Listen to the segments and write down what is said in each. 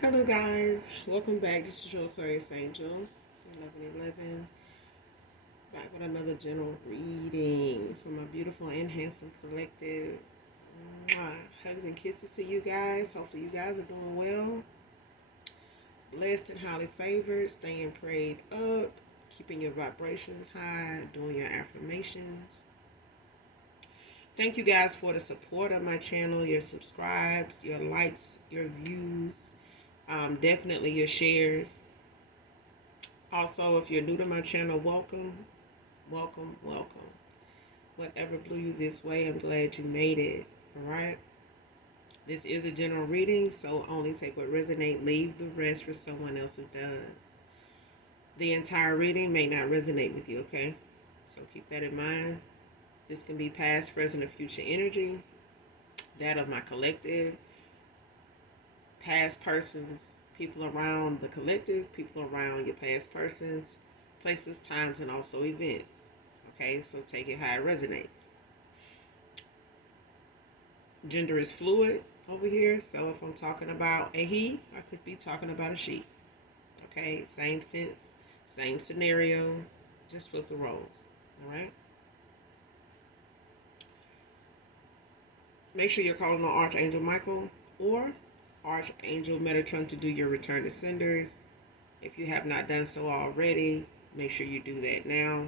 Hello guys, welcome back. This is your Aquarius Angel, 1111. Back with another general reading from my beautiful and handsome collective. Mwah. Hugs and kisses to you guys. Hopefully you guys are doing well. Blessed and highly favored, staying prayed up, keeping your vibrations high, doing your affirmations. Thank you guys for the support of my channel, your subscribes, your likes, your views, definitely your shares. Also, if you're new to my channel, welcome, welcome, welcome. Whatever blew you this way, I'm glad you made it. All right. This is a general reading, so only take what resonates. Leave the rest for someone else who does. The entire reading may not resonate with you, okay? So keep that in mind. This can be past, present, or future energy. That of my collective. Past persons, people around the collective, people around your past persons, places, times, and also events. Okay, so take it how it resonates. Gender is fluid over here, so if I'm talking about a he, I could be talking about a she. Okay, same sense, same scenario, just flip the roles. All right. Make sure you're calling on Archangel Michael or Archangel Metatron to do your return to senders. If you have not done so already, make sure you do that now.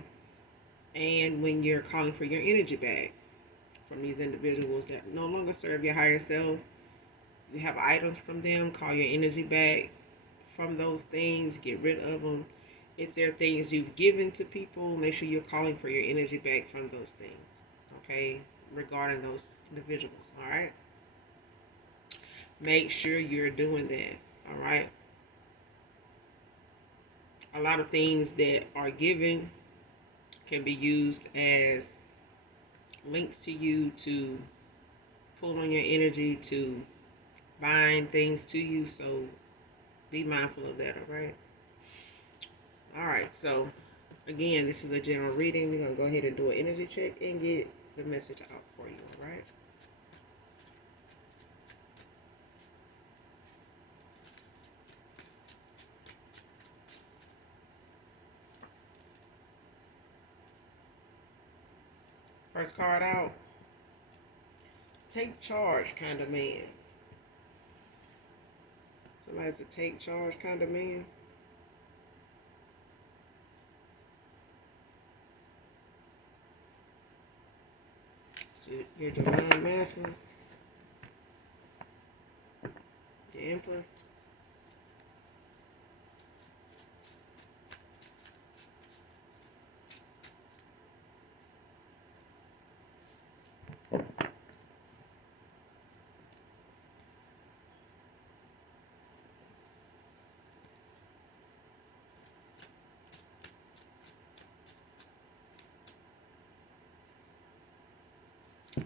And when you're calling for your energy back from these individuals that no longer serve your higher self, you have items from them, call your energy back from those things, get rid of them. If there are things you've given to people, make sure you're calling for your energy back from those things, okay, regarding those individuals, all right? Make sure you're doing that, all right? A lot of things that are given can be used as links to you to pull on your energy, to bind things to you, so be mindful of that, all right? All right, so again, this is a general reading. We're going to go ahead and do an energy check and get the message out for you, all right? First card out, take charge kind of man. Somebody's a take charge kind of man. So your divine masculine, the emperor.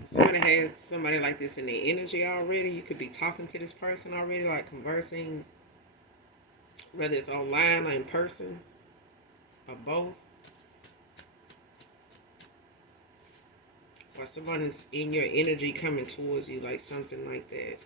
Somebody has somebody like this in their energy already. You could be talking to this person already, like conversing, whether it's online or in person, or both. Or someone is in your energy coming towards you, like something like that.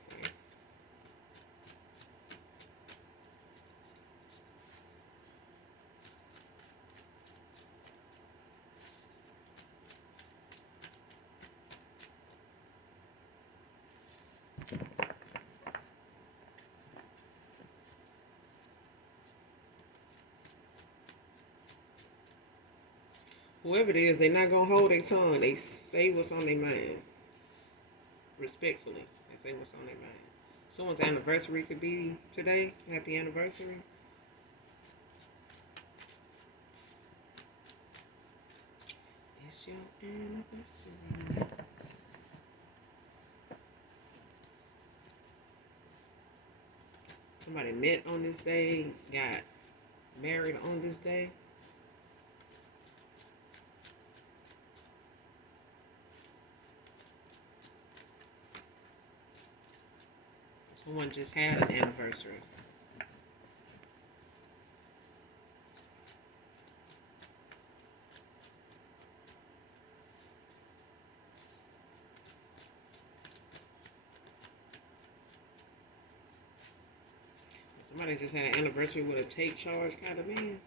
Whoever it is, they're not going to hold their tongue. They say what's on their mind. Respectfully. They say what's on their mind. Someone's anniversary could be today. Happy anniversary. It's your anniversary. Somebody met on this day, got married on this day. Someone just had an anniversary. Somebody just had an anniversary with a take charge kind of man.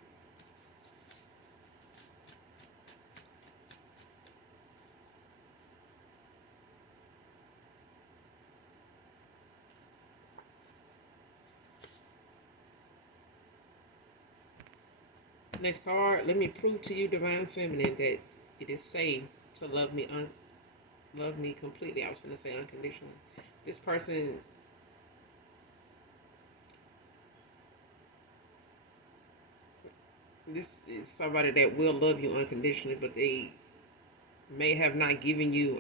Next card, let me prove to you, Divine Feminine, that it is safe to love me completely. I was going to say unconditionally. This person, this is somebody that will love you unconditionally, but they may have not given you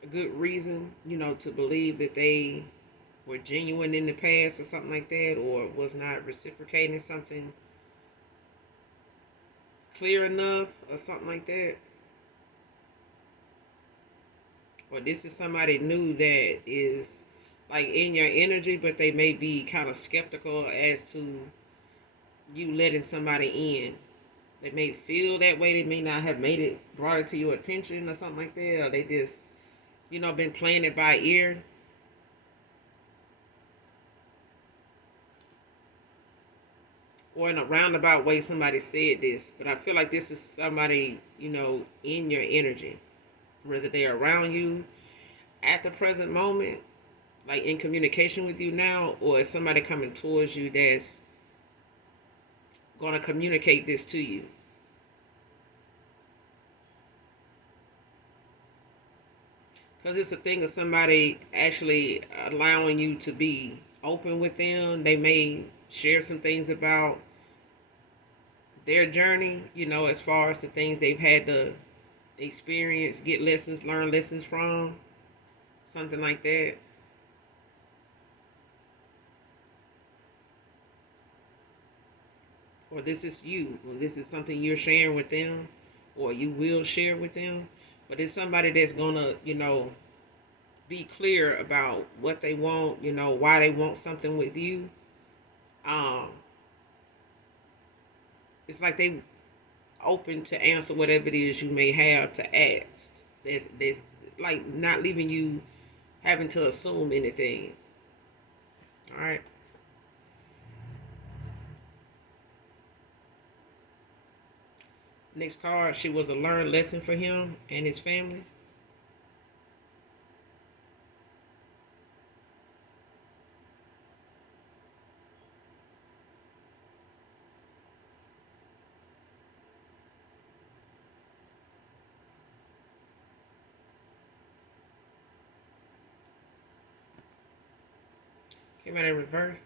a good reason, to believe that they were genuine in the past or something like that, or was not reciprocating something clear enough or something like that. Or this is somebody new that is like in your energy, but they may be kind of skeptical as to you letting somebody in. They may feel that way. They may not have brought it to your attention or something like that, or they just, been playing it by ear. Or in a roundabout way, somebody said this, but I feel like this is somebody, in your energy, whether they're around you at the present moment, like in communication with you now, or is somebody coming towards you that's going to communicate this to you. Because it's a thing of somebody actually allowing you to be open with them. They may share some things about their journey, as far as the things they've had to experience, get lessons, learn lessons from, something like that. Or this is you, or this is something you're sharing with them, or you will share with them. But it's somebody that's gonna, be clear about what they want, why they want something with you. Um, it's like they open to answer whatever it is you may have to ask. There's like not leaving you having to assume anything. All right. Next card, she was a learned lesson for him and his family. Came out in reverse.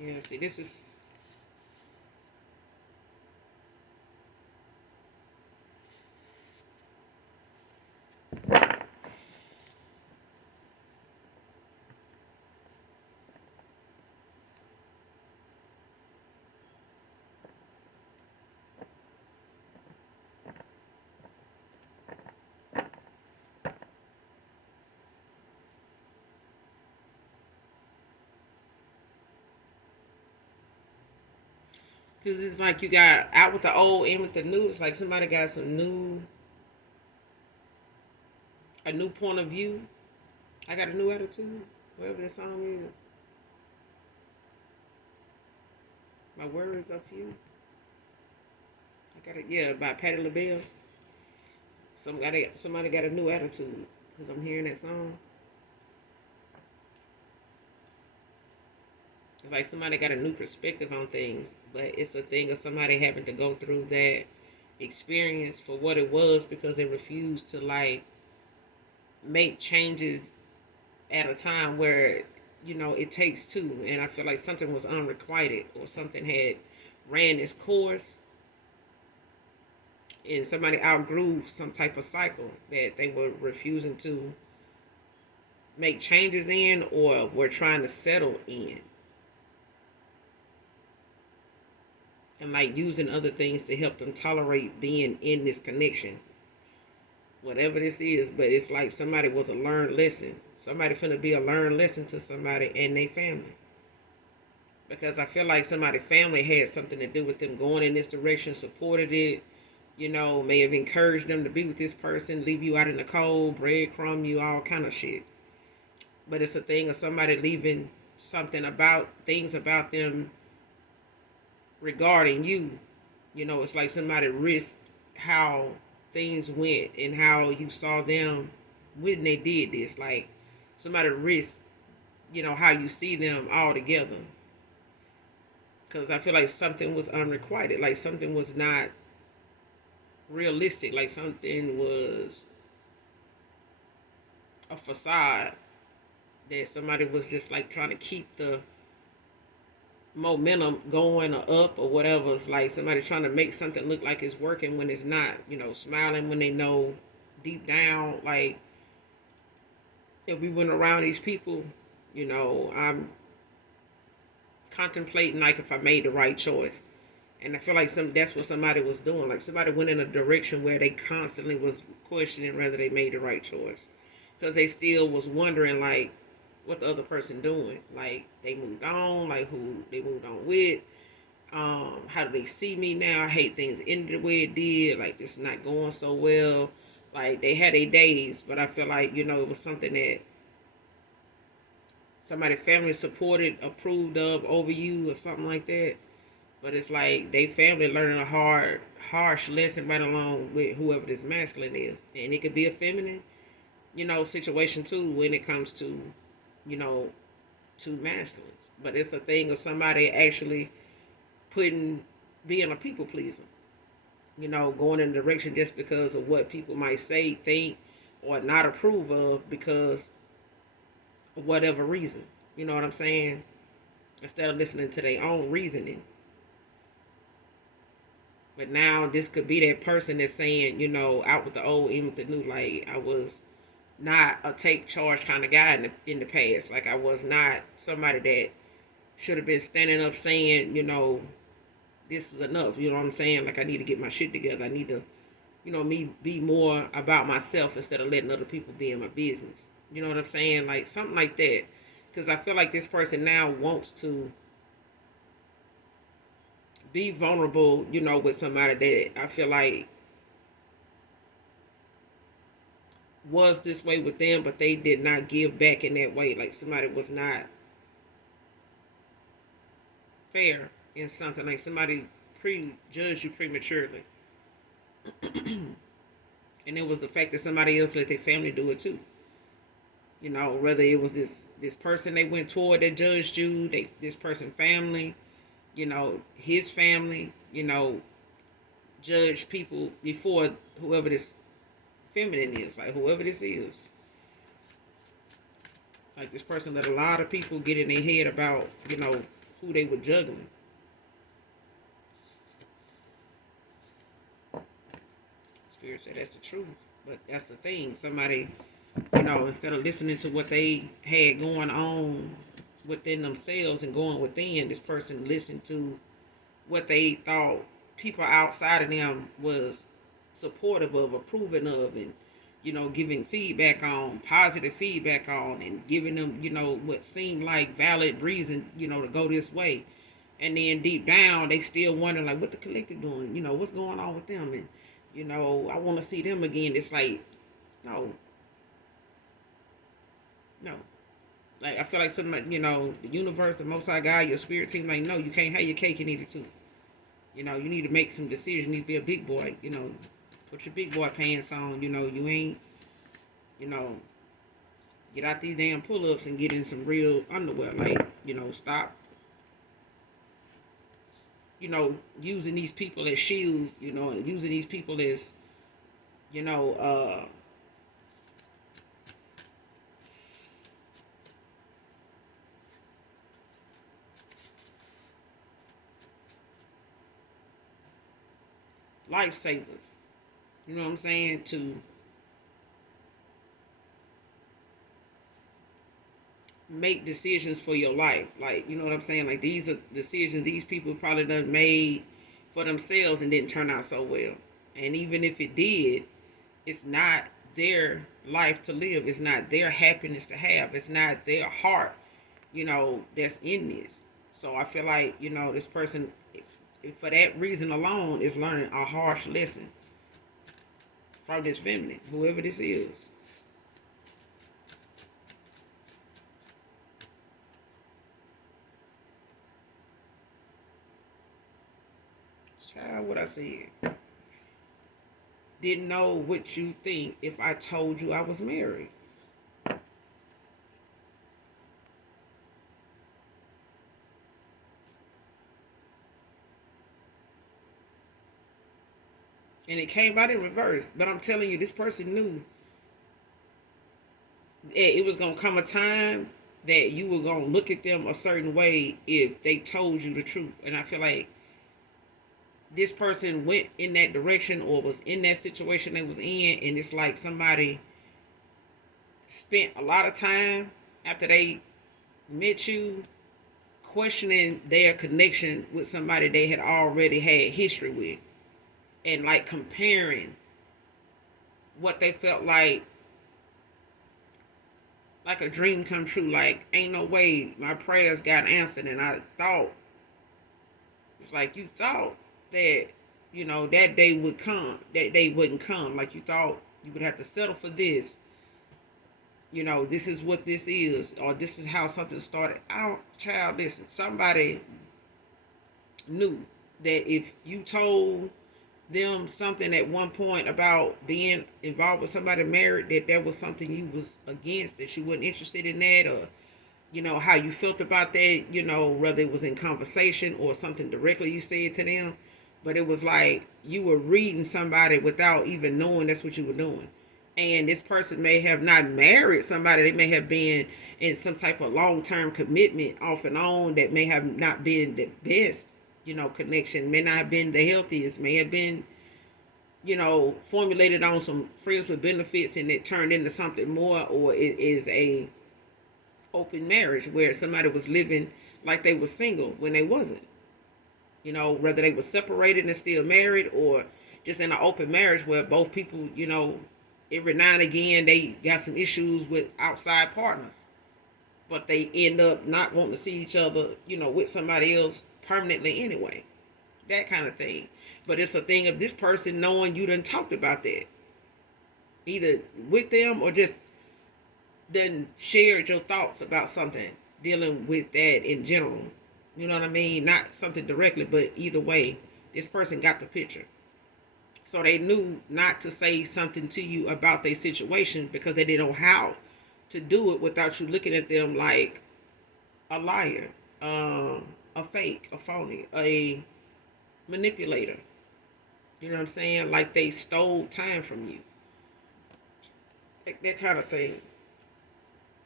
Yeah, see, this is because it's like you got out with the old, in with the new. It's like somebody got a new point of view. I got a new attitude, whatever the song is. My words are few. I got it, yeah, by Patti LaBelle. Somebody got a new attitude because I'm hearing that song. It's like somebody got a new perspective on things, but it's a thing of somebody having to go through that experience for what it was because they refused to like make changes at a time where it takes two, and I feel like something was unrequited or something had ran its course and somebody outgrew some type of cycle that they were refusing to make changes in or were trying to settle in, and like using other things to help them tolerate being in this connection, whatever this is. But it's like somebody was a learned lesson. Somebody finna be a learned lesson to somebody and their family. Because I feel like somebody's family had something to do with them going in this direction, supported it, may have encouraged them to be with this person, leave you out in the cold, breadcrumb you, all kind of shit. But it's a thing of somebody leaving things about them regarding you. It's like somebody risked how things went and how you saw them when they did this. Like somebody risked, how you see them all together. Because I feel like something was unrequited, like something was not realistic, like something was a facade that somebody was just like trying to keep the momentum going or up or whatever. It's like somebody trying to make something look like it's working when it's not, smiling when they know deep down, like, if we went around these people, I'm contemplating like if I made the right choice. And I feel like that's what somebody was doing. Like somebody went in a direction where they constantly was questioning whether they made the right choice. Because they still was wondering like what the other person doing. Like they moved on, like who they moved on with. How do they see me now? I hate things ended the way it did. Like it's not going so well. Like they had their days, but I feel like, it was something that somebody family supported, approved of over you or something like that. But it's like they family learning a harsh lesson right along with whoever this masculine is. And it could be a feminine, situation too when it comes to, you know, two masculines. But it's a thing of somebody actually being a people pleaser. Going in a direction just because of what people might say, think, or not approve of because of whatever reason. You know what I'm saying? Instead of listening to their own reasoning. But now this could be that person that's saying, out with the old, in with the new. Like I was not a take charge kind of guy in the past. Like I was not somebody that should have been standing up saying, this is enough. You know what I'm saying? Like I need to get my shit together. I need to, me be more about myself instead of letting other people be in my business. You know what I'm saying? Like something like that. Because I feel like this person now wants to be vulnerable, with somebody that I feel like was this way with them, but they did not give back in that way. Like somebody was not fair in something. Like somebody prejudged you prematurely. And it was the fact that somebody else let their family do it too. Whether it was this person they went toward that judged you, this person family, his family, judge people before whoever this feminine is, like whoever this is. Like this person let a lot of people get in their head about, who they were juggling. Spirit said that's the truth. But that's the thing. Somebody, instead of listening to what they had going on within themselves and going within, this person listened to what they thought people outside of them was supportive of, approving of, and giving feedback on, positive feedback on, and giving them what seemed like valid reason to go this way. And then deep down they still wondering like what the collective doing, what's going on with them, and I want to see them again. It's like no, no. Like I feel like somebody, the universe, the Most High God, your spirit team, like no, you can't have your cake and eat it too. You need to make some decisions. You need to be a big boy. Put your big boy pants on. You ain't, get out these damn pull-ups and get in some real underwear. Like, stop, using these people as shields, and using these people as, you know, uh, lifesavers. You know what I'm saying? To make decisions for your life. Like, you know what I'm saying? Like, these are decisions these people probably done made for themselves and didn't turn out so well. And even if it did, it's not their life to live. It's not their happiness to have. It's not their heart, that's in this. So I feel like, this person, if for that reason alone, is learning a harsh lesson. from this feminine, whoever this is. Child, what I said. Didn't know what you think if I told you I was married. And it came out in reverse. But I'm telling you, this person knew it was going to come a time that you were going to look at them a certain way if they told you the truth. And I feel like this person went in that direction or was in that situation they was in, and it's like somebody spent a lot of time after they met you questioning their connection with somebody they had already had history with, and like comparing what they felt like a dream come true. Like, ain't no way my prayers got answered. And I thought, it's like you thought that, that day would come, that day wouldn't come. Like you thought you would have to settle for this. This is what this is, or this is how something started. Child, listen, somebody knew that if you told them something at one point about being involved with somebody married, that there was something you was against, that you wasn't interested in that, or how you felt about that, whether it was in conversation or something directly you said to them. But it was like you were reading somebody without even knowing that's what you were doing. And this person may have not married somebody. They may have been in some type of long-term commitment off and on that may have not been the best, connection. May not have been the healthiest. May have been, formulated on some friends with benefits and it turned into something more. Or it is a open marriage where somebody was living like they were single when they wasn't. Whether they were separated and still married, or just in an open marriage where both people, every now and again they got some issues with outside partners, but they end up not wanting to see each other, with somebody else permanently anyway. That kind of thing. But it's a thing of this person knowing you done talked about that, either with them or just then shared your thoughts about something dealing with that in general. You know what I mean? Not something directly, but either way, this person got the picture. So they knew not to say something to you about their situation because they didn't know how to do it without you looking at them like a liar, a fake, a phony, a manipulator. You know what I'm saying? Like they stole time from you. Like that kind of thing.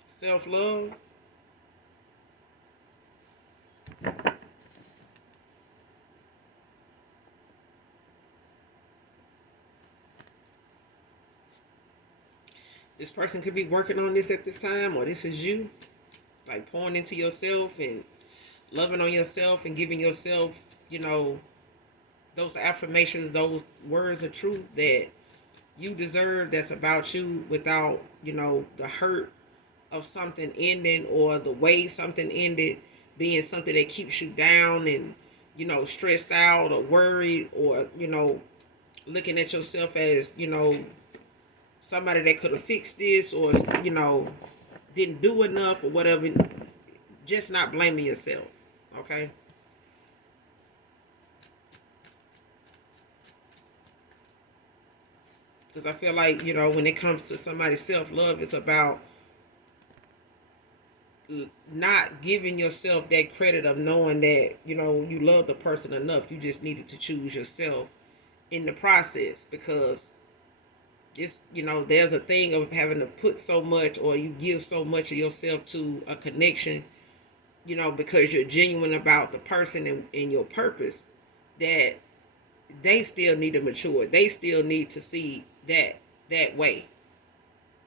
Self-love. This person could be working on this at this time, or this is you, like pouring into yourself and loving on yourself and giving yourself, those affirmations, those words of truth that you deserve, that's about you, without, the hurt of something ending or the way something ended being something that keeps you down and, stressed out or worried, or, looking at yourself as, somebody that could have fixed this, or didn't do enough or whatever. Just not blaming yourself. Okay. Because I feel like, when it comes to somebody's self-love, it's about not giving yourself that credit of knowing that, you love the person enough. You just needed to choose yourself in the process, because it's, there's a thing of having to put so much, or you give so much of yourself to a connection, because you're genuine about the person and your purpose, that they still need to mature. They still need to see that way.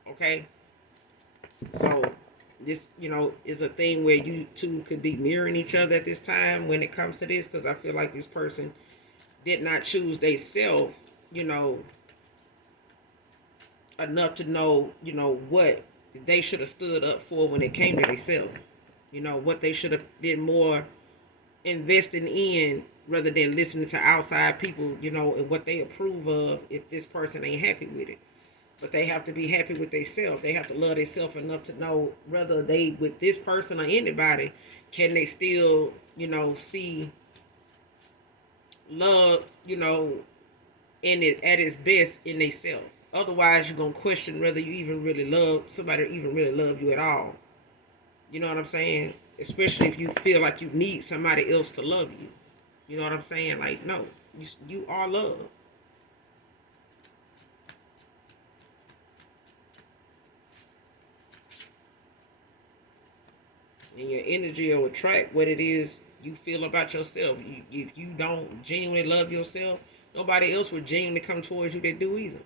Okay? So this, is a thing where you two could be mirroring each other at this time when it comes to this, because I feel like this person did not choose they self, enough to know, what they should have stood up for when it came to themselves. What they should have been more investing in rather than listening to outside people, and what they approve of if this person ain't happy with it. But they have to be happy with themselves. They have to love themselves enough to know whether they, with this person or anybody, can they still, see love, in it at its best in themselves. Otherwise, you're gonna question whether you even really love somebody, or even really love you at all. You know what I'm saying? Especially if you feel like you need somebody else to love you. You know what I'm saying? Like, no, you are love. And your energy will attract what it is you feel about yourself. If you don't genuinely love yourself, nobody else will genuinely come towards you that do either.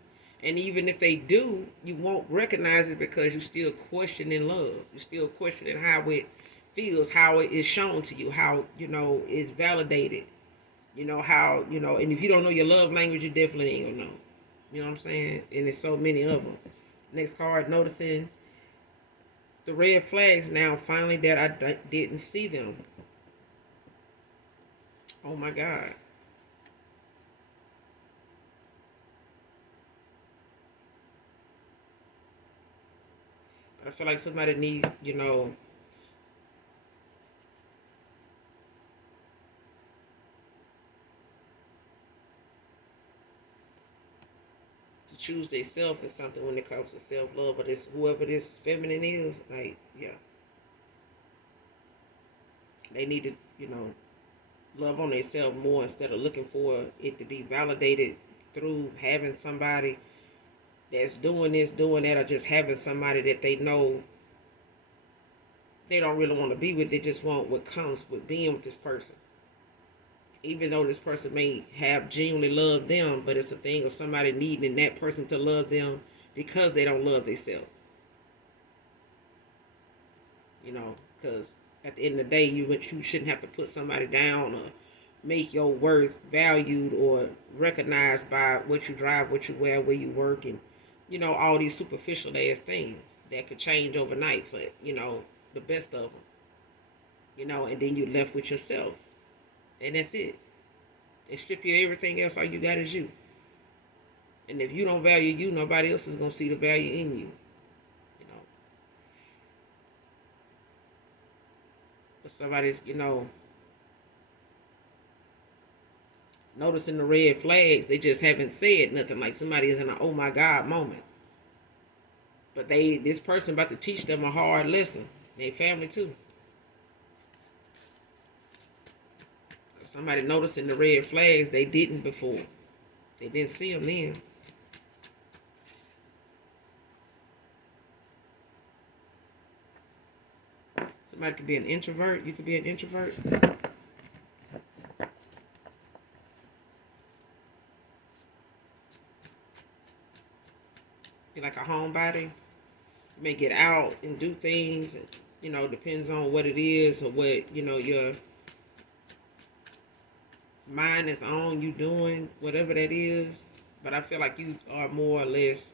And even if they do, you won't recognize it because you're still questioning love. You're still questioning how it feels, how it is shown to you, how, is validated. How, and if you don't know your love language, you definitely ain't gonna know. You know what I'm saying? And there's so many of them. Next card, noticing the red flags now, finally, that I didn't see them. Oh my God. But I feel like somebody needs, to choose themselves is something when it comes to self-love. But it's whoever this feminine is, like, yeah. They need to, love on themselves more instead of looking for it to be validated through having somebody that's doing this, doing that, or just having somebody that they know they don't really want to be with. They just want what comes with being with this person. Even though this person may have genuinely loved them, but it's a thing of somebody needing that person to love them because they don't love themselves. Because at the end of the day, you shouldn't have to put somebody down or make your worth valued or recognized by what you drive, what you wear, where you work, and all these superficial ass things that could change overnight for the best of them. And then you're left with yourself, and that's it. They strip you of everything else. All you got is you. And if you don't value you, nobody else is gonna see the value in you. But somebody's noticing the red flags. They just haven't said nothing. Like somebody is in an oh my God moment. But this person about to teach them a hard lesson. Their family too. Somebody noticing the red flags they didn't before. They didn't see them then. Somebody could be an introvert. You could be an introvert. You're like a homebody. You may get out and do things. Depends on what it is or what, your mind is on you doing, whatever that is. But I feel like you are more or less,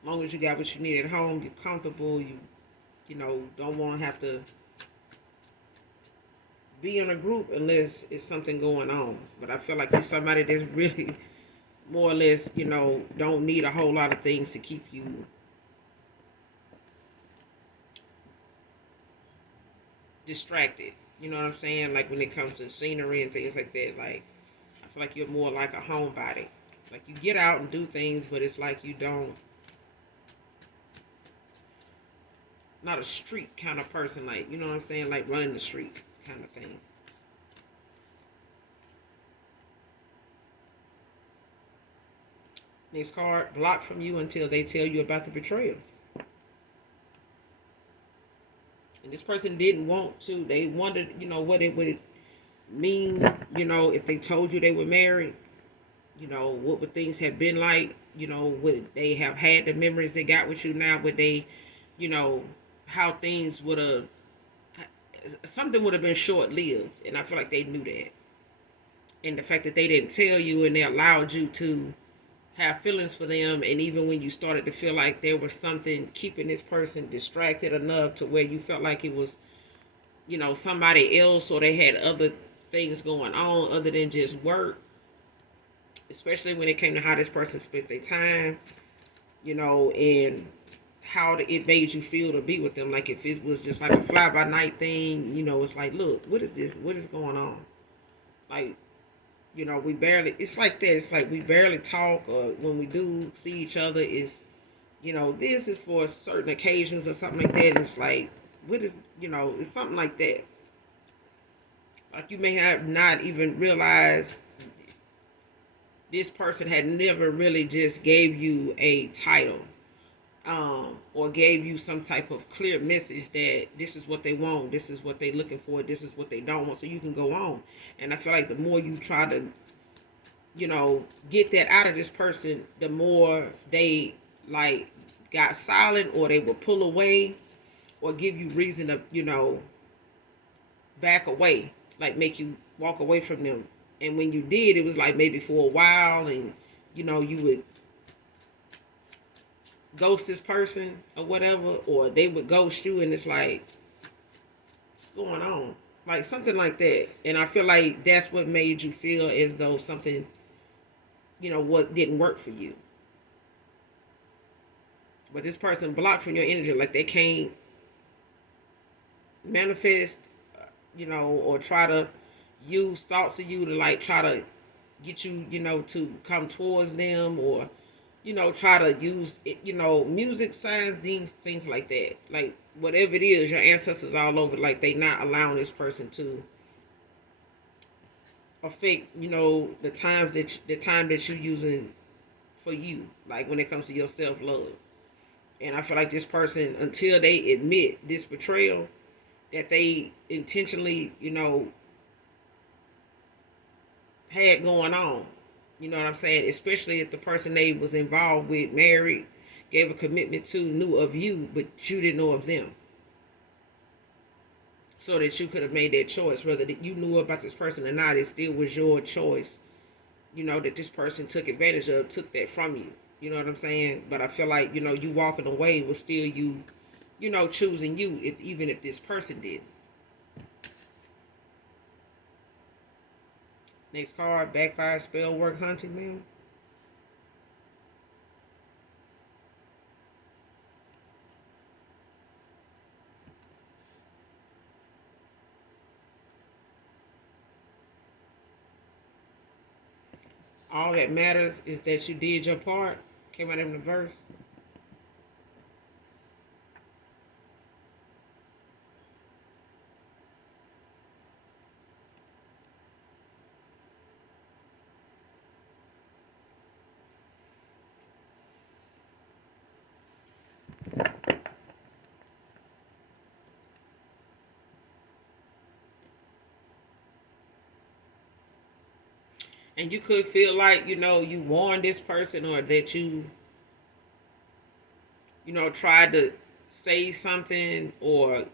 as long as you got what you need at home, you're comfortable, you don't want to have to be in a group unless it's something going on. But I feel like you're somebody that's really more or less, don't need a whole lot of things to keep you distracted. You know what I'm saying? Like when it comes to scenery and things like that, like I feel like you're more like a homebody. Like you get out and do things, but it's like you don't, not a street kind of person, like, you know what I'm saying? Like running the street kind of thing. Next card, blocked from you until they tell you about the betrayal. And this person didn't want to. They wondered, what it would mean, if they told you they were married. What would things have been like? Would they have had the memories they got with you now? Would they, how things would have, something would have been short-lived. And I feel like they knew that. And the fact that they didn't tell you and they allowed you to have feelings for them, and even when you started to feel like there was something keeping this person distracted enough to where you felt like it was, somebody else, or they had other things going on other than just work, especially when it came to how this person spent their time, and how it made you feel to be with them. Like if it was just like a fly by night thing, it's like, look, what is this? What is going on? Like, we barely, it's like that. It's like we barely talk, or when we do see each other, this is for certain occasions or something like that. And it's like, what is, it's something like that. Like you may have not even realized this person had never really just gave you a title, or gave you some type of clear message that this is what they want, this is what they're looking for, this is what they don't want, so you can go on. And I feel like the more you try to, get that out of this person, the more they like got silent, or they will pull away, or give you reason to, back away, like make you walk away from them. And when you did, it was like maybe for a while, and you would ghost this person or whatever, or they would ghost you, and it's like, what's going on? Like something like that. And I feel like that's what made you feel as though something, what didn't work for you. But this person blocked from your energy, like they can't manifest, or try to use thoughts of you to like try to get you, to come towards them, or try to use it, music, signs, things like that. Like whatever it is, your ancestors all over, like they not allowing this person to affect, the time that you're using for you, like when it comes to your self-love. And I feel like this person, until they admit this betrayal that they intentionally, had going on. You know what I'm saying? Especially if the person they was involved with, married, gave a commitment to, knew of you, but you didn't know of them. So that you could have made that choice. Whether that you knew about this person or not, it still was your choice. That this person took advantage of, took that from you. You know what I'm saying? But I feel like, you walking away was still you, choosing you, even if this person did. Next card, backfire, spell work, hunting them. All that matters is that you did your part. Came out in the verse. And you could feel like, you warned this person, or that you, tried to say something, or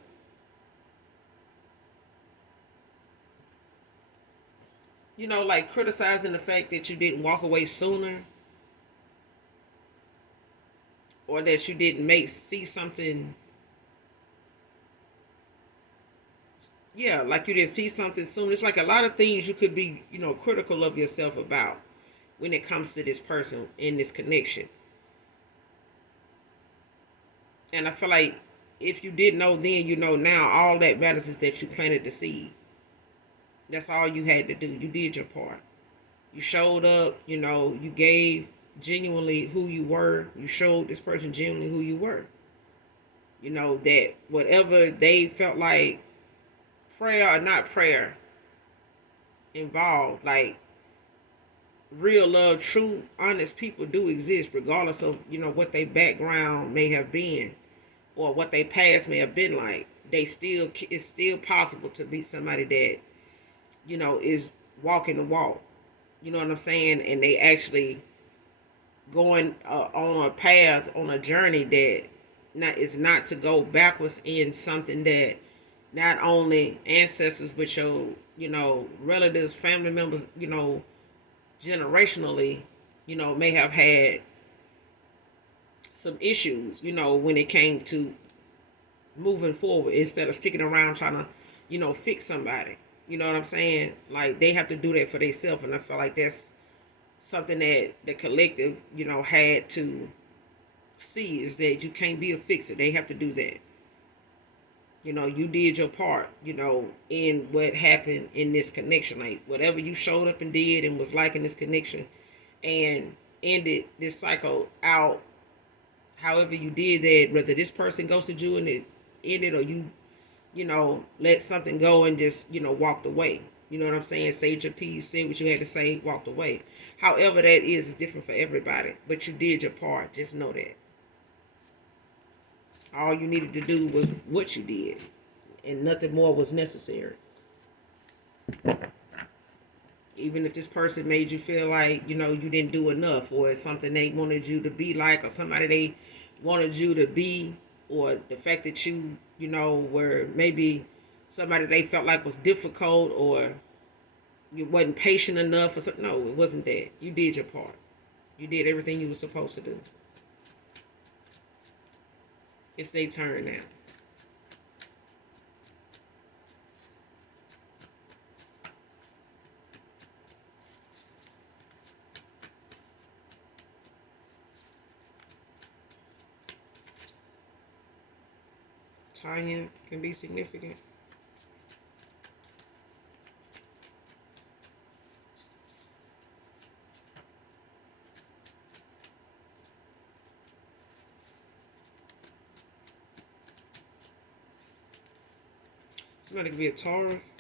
like criticizing the fact that you didn't walk away sooner, or that you didn't see something. Yeah, like you didn't see something soon. It's like a lot of things you could be, critical of yourself about when it comes to this person in this connection. And I feel like if you didn't know then, you know now. All that matters is that you planted the seed. That's all you had to do. You did your part. You showed up, you gave genuinely who you were. You showed this person genuinely who you were. That whatever they felt like, prayer or not prayer, involved, like real love, true, honest people do exist, regardless of, what their background may have been, or what their past may have been like. It's still possible to be somebody that, is walking the walk. You know what I'm saying? And they actually going on a path, on a journey that is not to go backwards in something that not only ancestors but your, relatives, family members, generationally, may have had some issues, when it came to moving forward, instead of sticking around trying to, fix somebody. You know what I'm saying? Like, they have to do that for themselves, and I feel like that's something that the collective, had to see, is that you can't be a fixer. They have to do that. You did your part, in what happened in this connection. Like, whatever you showed up and did and was like in this connection and ended this cycle out, however you did that, whether this person ghosted you and it ended, or you let something go and just, walked away. You know what I'm saying? Said your piece, said what you had to say, walked away. However that is different for everybody. But you did your part. Just know that. All you needed to do was what you did, and nothing more was necessary. Even if this person made you feel like, you didn't do enough, or it's something they wanted you to be like, or somebody they wanted you to be, or the fact that you were maybe somebody they felt like was difficult, or you wasn't patient enough, or something. No, it wasn't that. You did your part. You did everything you were supposed to do. It's their turn now. Timing can be significant. Somebody could be a Taurus.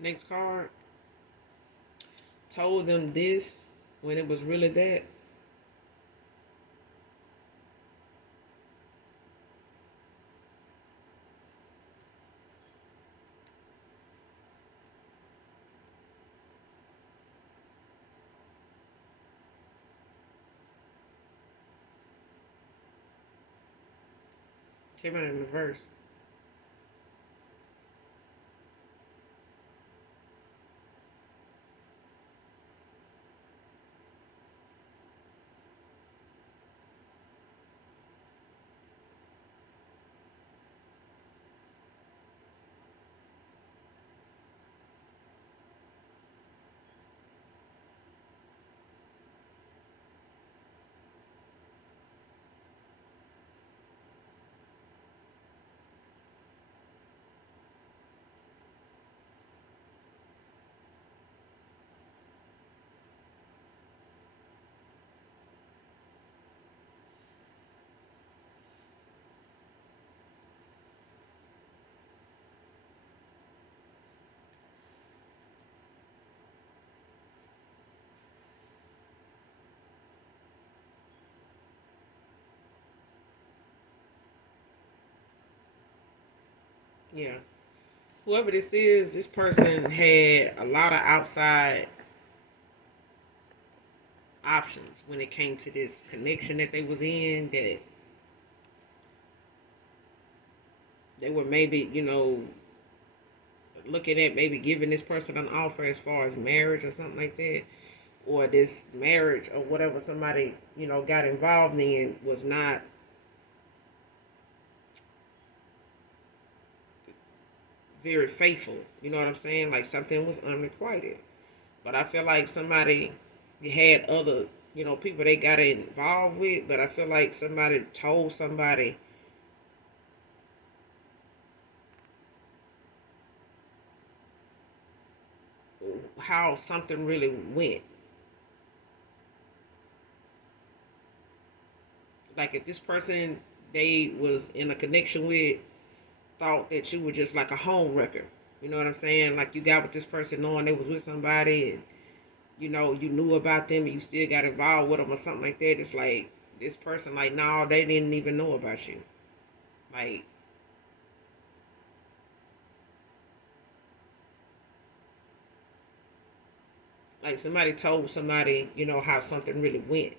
Next card. Told them this when it was really that. Came out in reverse. Yeah. Whoever this person had a lot of outside options when it came to this connection that they was in, that they were maybe, looking at maybe giving this person an offer as far as marriage or something like that, or this marriage or whatever somebody, got involved in was not very faithful. You know what I'm saying? Like, something was unrequited. But I feel like somebody had other people they got involved with, but I feel like somebody told somebody how something really went. Like if this person they was in a connection with thought that you were just like a home wrecker. You know what I'm saying? Like you got with this person knowing they was with somebody and you knew about them and you still got involved with them or something like that. It's like this person like, no, they didn't even know about you. Like somebody told somebody, how something really went.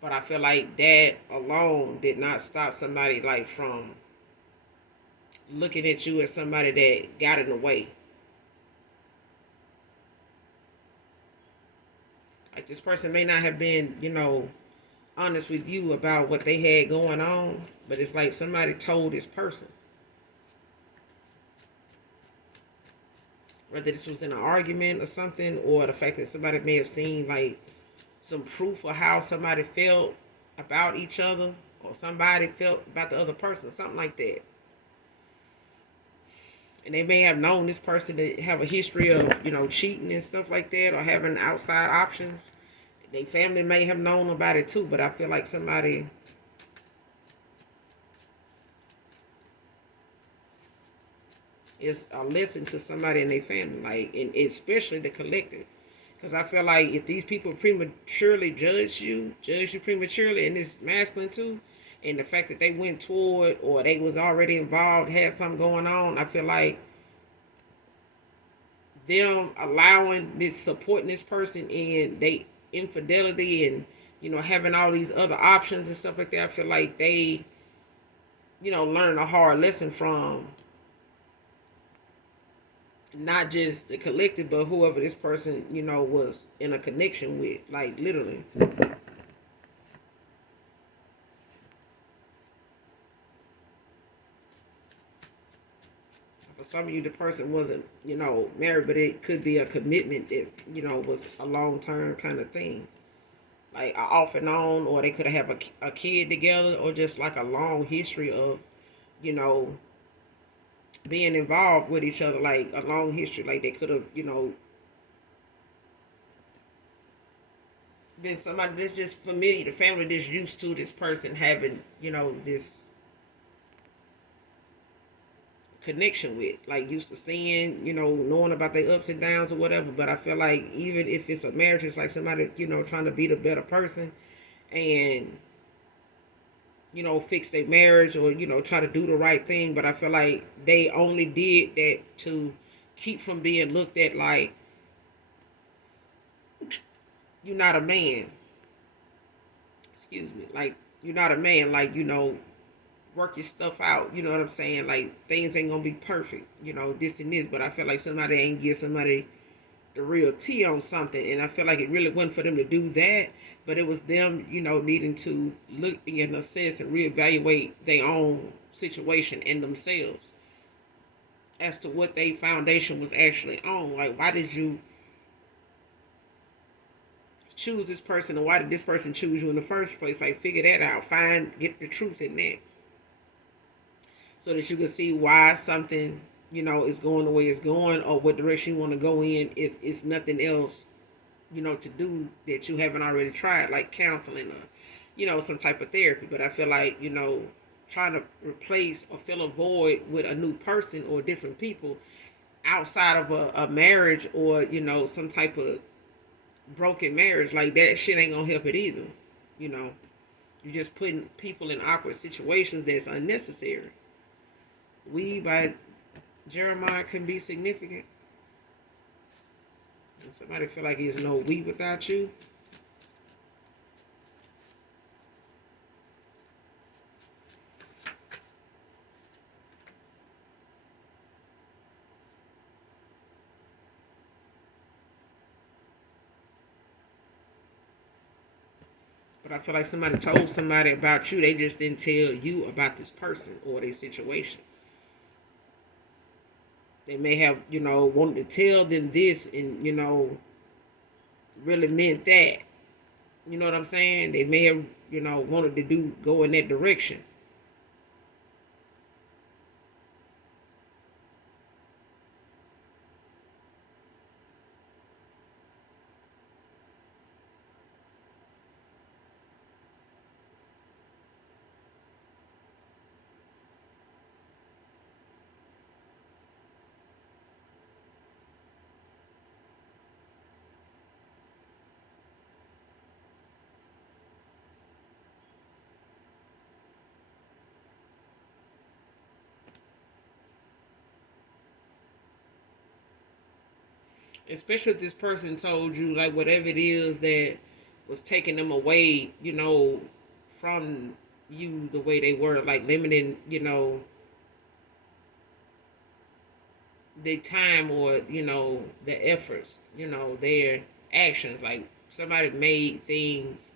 But I feel like that alone did not stop somebody like from looking at you as somebody that got in the way. Like this person may not have been, honest with you about what they had going on, but it's like somebody told this person. Whether this was in an argument or something, or the fact that somebody may have seen like some proof of how somebody felt about each other, or somebody felt about the other person, something like that. And they may have known this person to have a history of, cheating and stuff like that, or having outside options. Their family may have known about it too, but I feel like somebody is a lesson to somebody in their family, like, and especially the collective. Because I feel like if these people prematurely judge you prematurely, and it's masculine too, and the fact that they went toward or they was already involved, had something going on, I feel like them allowing this, supporting this person in they infidelity and having all these other options and stuff like that, I feel like they learn a hard lesson from not just the collective, but whoever this person was in a connection with, like literally. For some of you, the person wasn't married, but it could be a commitment that was a long-term kind of thing, like off and on, or they could have a kid together, or just like a long history of you know being involved with each other, like a long history, like they could have been somebody that's just familiar, the family that's used to this person having this connection with, like used to seeing, knowing about their ups and downs or whatever. But I feel like even if it's a marriage, it's like somebody, trying to be the better person and, fix their marriage, or, try to do the right thing. But I feel like they only did that to keep from being looked at like you're not a man. Excuse me. Like you're not a man, like, work your stuff out. You know what I'm saying? Like things ain't gonna be perfect, this and this. But I feel like somebody ain't give somebody the real tea on something, and I feel like it really wasn't for them to do that, but it was them, needing to look and assess and reevaluate their own situation and themselves as to what their foundation was actually on. Like, why did you choose this person, and why did this person choose you in the first place? Like, figure that out. Get the truth in that, so that you can see why something is going the way it's going, or what direction you want to go in, if it's nothing else to do that you haven't already tried, like counseling or some type of therapy. But I feel like trying to replace or fill a void with a new person or different people outside of a marriage, or some type of broken marriage, like that shit ain't gonna help it either. you know you're just putting people in awkward situations that's unnecessary. We by Jeremiah can be significant, and somebody feel like there's no we without you. But I feel like somebody told somebody about you. They just didn't tell you about this person or their situation. They may have, wanted to tell them this, and, really meant that. You know what I'm saying? They may have, wanted to go in that direction. Especially if this person told you, like, whatever it is that was taking them away, from you the way they were, like limiting, their time, or, their efforts, their actions. Like, somebody made things,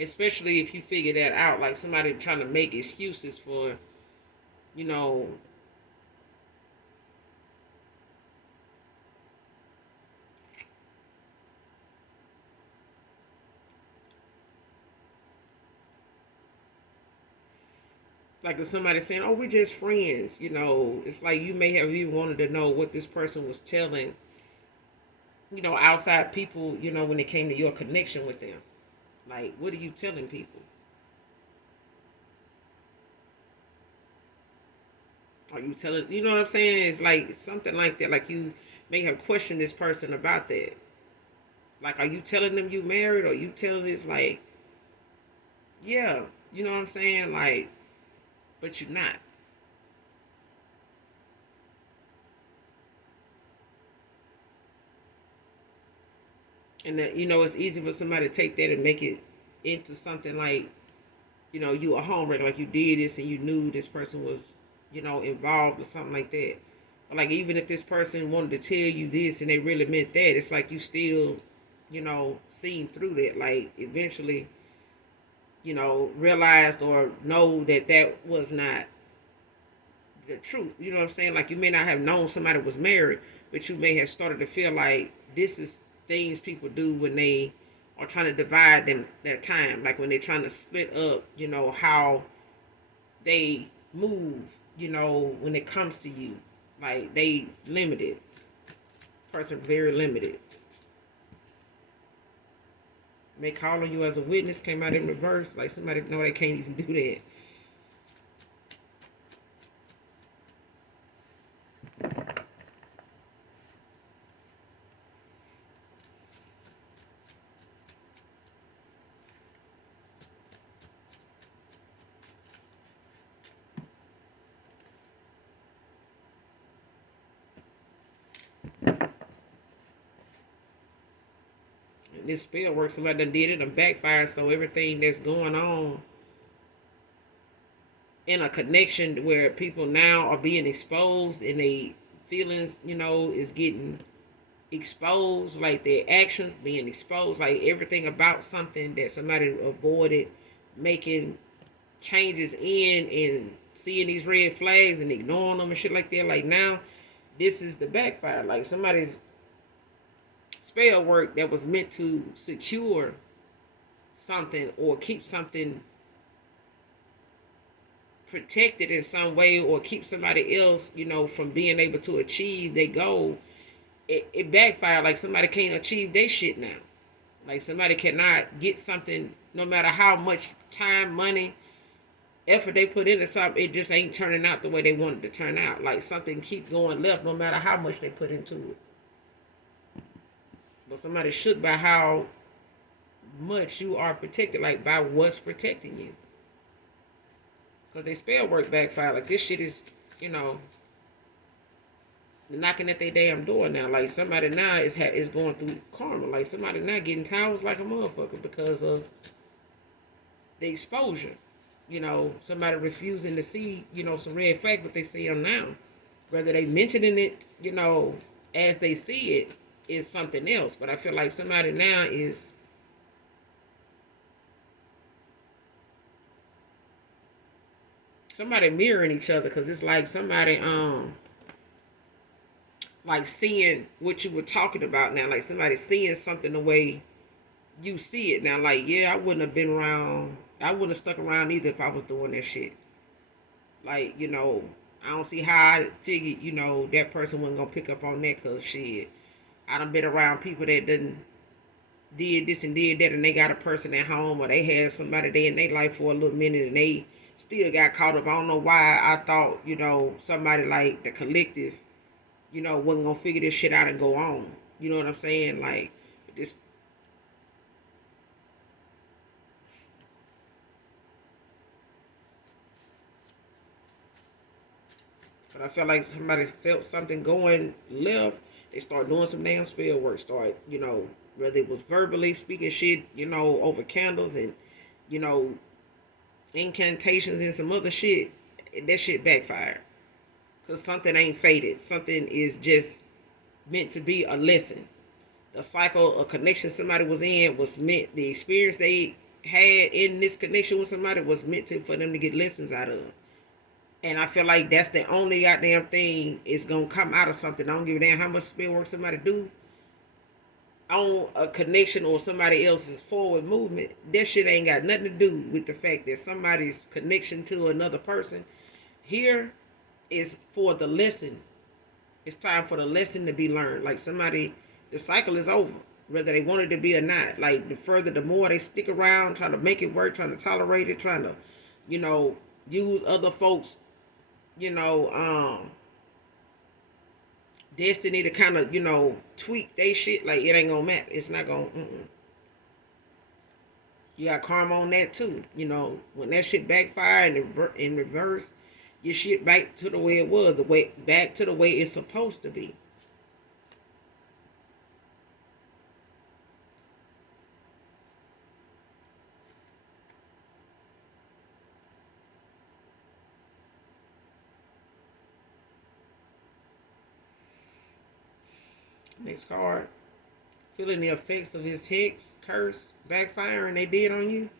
especially if you figure that out, like somebody trying to make excuses for, you know, like if somebody's saying, "Oh, we're just friends," it's like you may have even wanted to know what this person was telling, outside people, when it came to your connection with them. Like, what are you telling people? Are you telling, you know what I'm saying? It's like something like that. Like, you may have questioned this person about that. Like, are you telling them you married, or you telling this, like, yeah, you know what I'm saying? Like, but you're not. And that, it's easy for somebody to take that and make it into something like, you a homewrecker, like you did this and you knew this person was, involved or something like that. But like, even if this person wanted to tell you this and they really meant that, it's like you still, seen through that. Like, eventually, realized or know that that was not the truth. You know what I'm saying? Like, you may not have known somebody was married, but you may have started to feel like this is things people do when they are trying to divide their time. Like when they're trying to split up, how they move, when it comes to you. Like, they limited. Person very limited. They calling you as a witness came out in reverse. Like, somebody know they can't even do that. This spell work, somebody done did it and backfired, so everything that's going on in a connection where people now are being exposed and they feelings, is getting exposed, like their actions being exposed, like everything about something that somebody avoided making changes in, and seeing these red flags and ignoring them and shit like that. Like, now this is the backfire. Like, somebody's spell work that was meant to secure something or keep something protected in some way, or keep somebody else, from being able to achieve their goal, it backfired. Like, somebody can't achieve their shit now. Like, somebody cannot get something, no matter how much time, money, effort they put into something, it just ain't turning out the way they wanted to turn out. Like, something keep going left no matter how much they put into it. But somebody shook by how much you are protected, like by what's protecting you. Because they spell work backfire. Like, this shit is, you know, knocking at their damn door now. Like, somebody now is going through karma. Like, somebody now getting towels like a motherfucker because of the exposure. Somebody refusing to see, some red flag, but they see them now. Whether they mentioning it, as they see it, is something else. But I feel like somebody now is somebody mirroring each other, because it's like somebody like seeing what you were talking about now. Like somebody seeing something the way you see it now. Like, yeah, I wouldn't have been around. I wouldn't have stuck around either if I was doing that shit. Like, I don't see how I figured, that person wasn't gonna pick up on that, cause shit, I done been around people that did this and did that, and they got a person at home, or they had somebody there in their life for a little minute, and they still got caught up. I don't know why I thought, somebody like the collective, wasn't gonna figure this shit out and go on. You know what I'm saying? Like this. But I felt like somebody felt something going left. They start doing some damn spell work. Start, whether it was verbally speaking shit, over candles and, you know, incantations and some other shit. That shit backfired. Because something ain't faded. Something is just meant to be a lesson. The cycle of connection somebody was in was meant, the experience they had in this connection with somebody was meant to for them to get lessons out of. And I feel like that's the only goddamn thing is gonna come out of something. I don't give a damn how much spell work somebody do on a connection or somebody else's forward movement. That shit ain't got nothing to do with the fact that somebody's connection to another person here is for the lesson. It's time for the lesson to be learned. Like somebody, the cycle is over, whether they want it to be or not. Like the further, the more they stick around, trying to make it work, trying to tolerate it, trying to, use other folks, you know, um, destiny to kind of, tweak they shit. Like it ain't gonna matter. It's not gonna. You got karma on that too. When that shit backfire in reverse, your shit back to the way it was, back to the way it's supposed to be. Next card. Feeling the effects of his hex, curse, backfiring they did on you.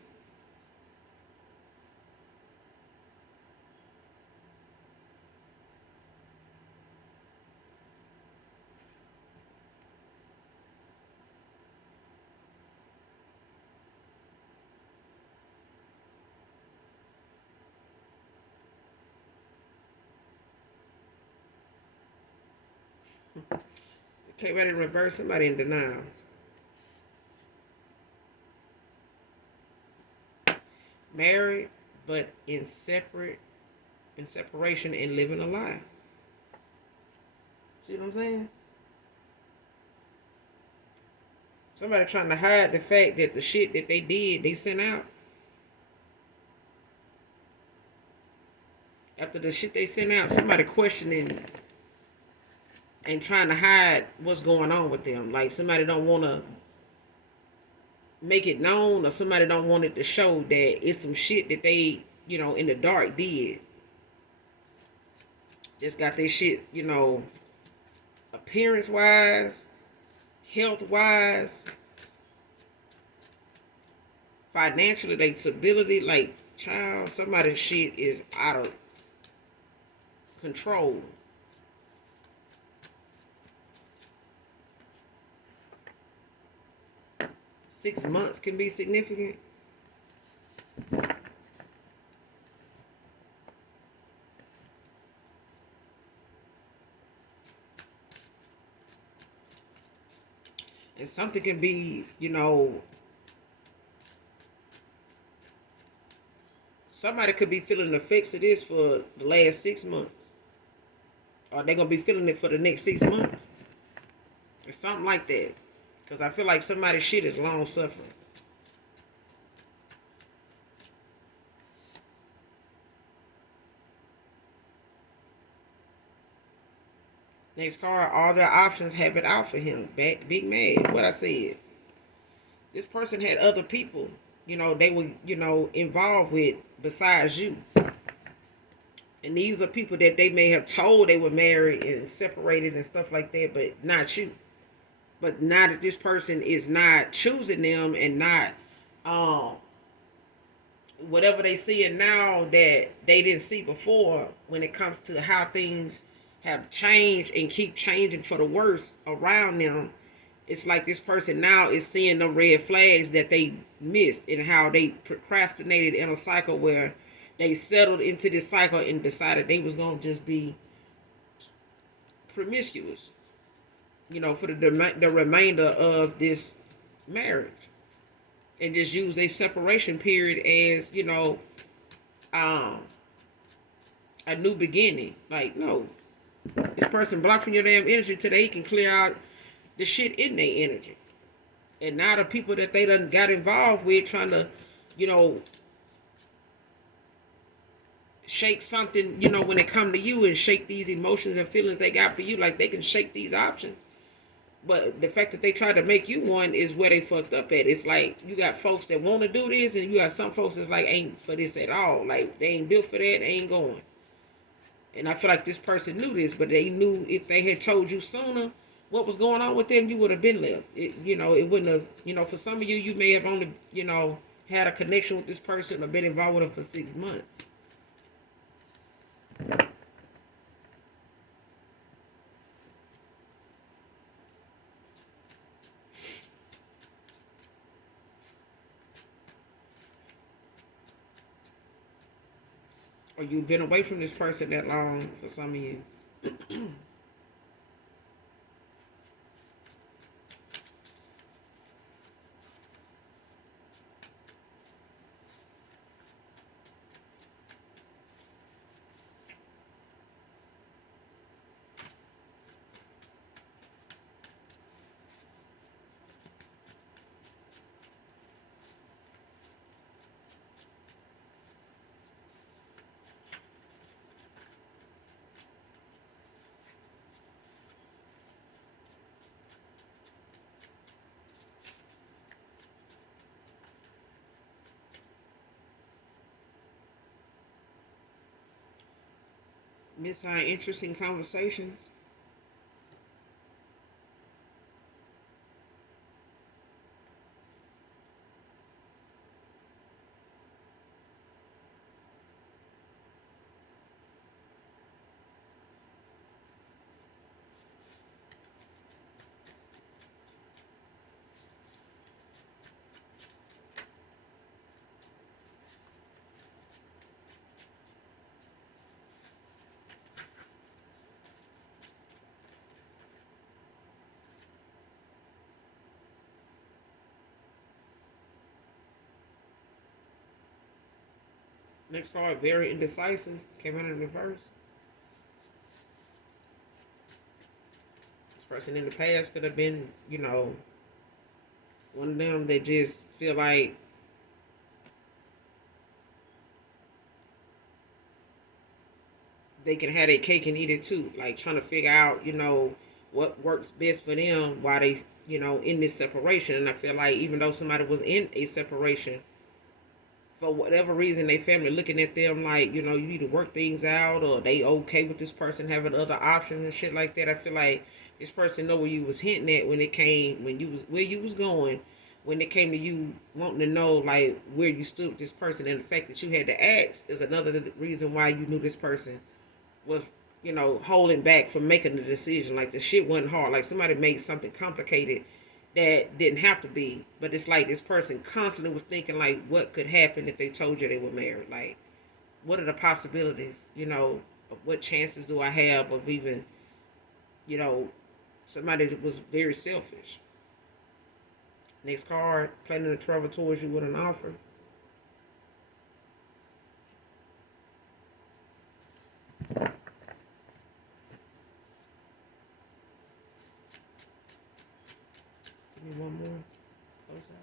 Okay, ready to reverse somebody in denial. Married, but in separation and living a lie. See what I'm saying? Somebody trying to hide the fact that the shit that they did, they sent out. After the shit they sent out, somebody questioning and trying to hide what's going on with them. Like somebody don't want to make it known, or somebody don't want it to show that it's some shit that they, in the dark did. Just got their shit, appearance wise, health wise, financially, their stability, like child, somebody's shit is out of control. $6 months can be significant. And something can be, somebody could be feeling the effects of this for the last 6 months. Or they're going to be feeling it for the next 6 months. Or something like that. Because I feel like somebody's shit is long suffering. Next card, all their options have it out for him. Big mad. What I said. This person had other people, they were, involved with besides you. And these are people that they may have told they were married and separated and stuff like that, but not you. But now that this person is not choosing them and not whatever they see now that they didn't see before when it comes to how things have changed and keep changing for the worse around them, it's like this person now is seeing the red flags that they missed and how they procrastinated in a cycle where they settled into this cycle and decided they was going to just be promiscuous, for the remainder of this marriage, and just use their separation period as, um, a new beginning. Like, no, this person blocking your damn energy till they can clear out the shit in their energy. And now the people that they done got involved with trying to, you know, shake something, when they come to you and shake these emotions and feelings they got for you, like they can shake these options. But the fact that they try to make you one is where they fucked up at. It's like you got folks that want to do this, and you got some folks that's like ain't for this at all. Like they ain't built for that, they ain't going. And I feel like this person knew this, but they knew if they had told you sooner what was going on with them, you would have been left. It wouldn't have, for some of you, you may have only, had a connection with this person or been involved with them for 6 months. Or you've been away from this person that long for some of you. Miss our interesting conversations. Next card, very indecisive. Came out in reverse. This person in the past could have been, one of them that just feel like they can have their cake and eat it too. Like trying to figure out, what works best for them while they, in this separation. And I feel like even though somebody was in a separation, for whatever reason, they family looking at them like, you need to work things out, or they okay with this person having other options and shit like that. I feel like this person know where you was hinting at when you was where you was going, when it came to you wanting to know like where you stood with this person, and the fact that you had to ask is another reason why you knew this person was, holding back from making the decision. Like the shit wasn't hard. Like somebody made something complicated that didn't have to be. But it's like this person constantly was thinking like what could happen if they told you they were married. Like what are the possibilities, of what chances do I have of even, you know, somebody that was very selfish. Next card, planning to travel towards you with an offer. Give me one more. Close out.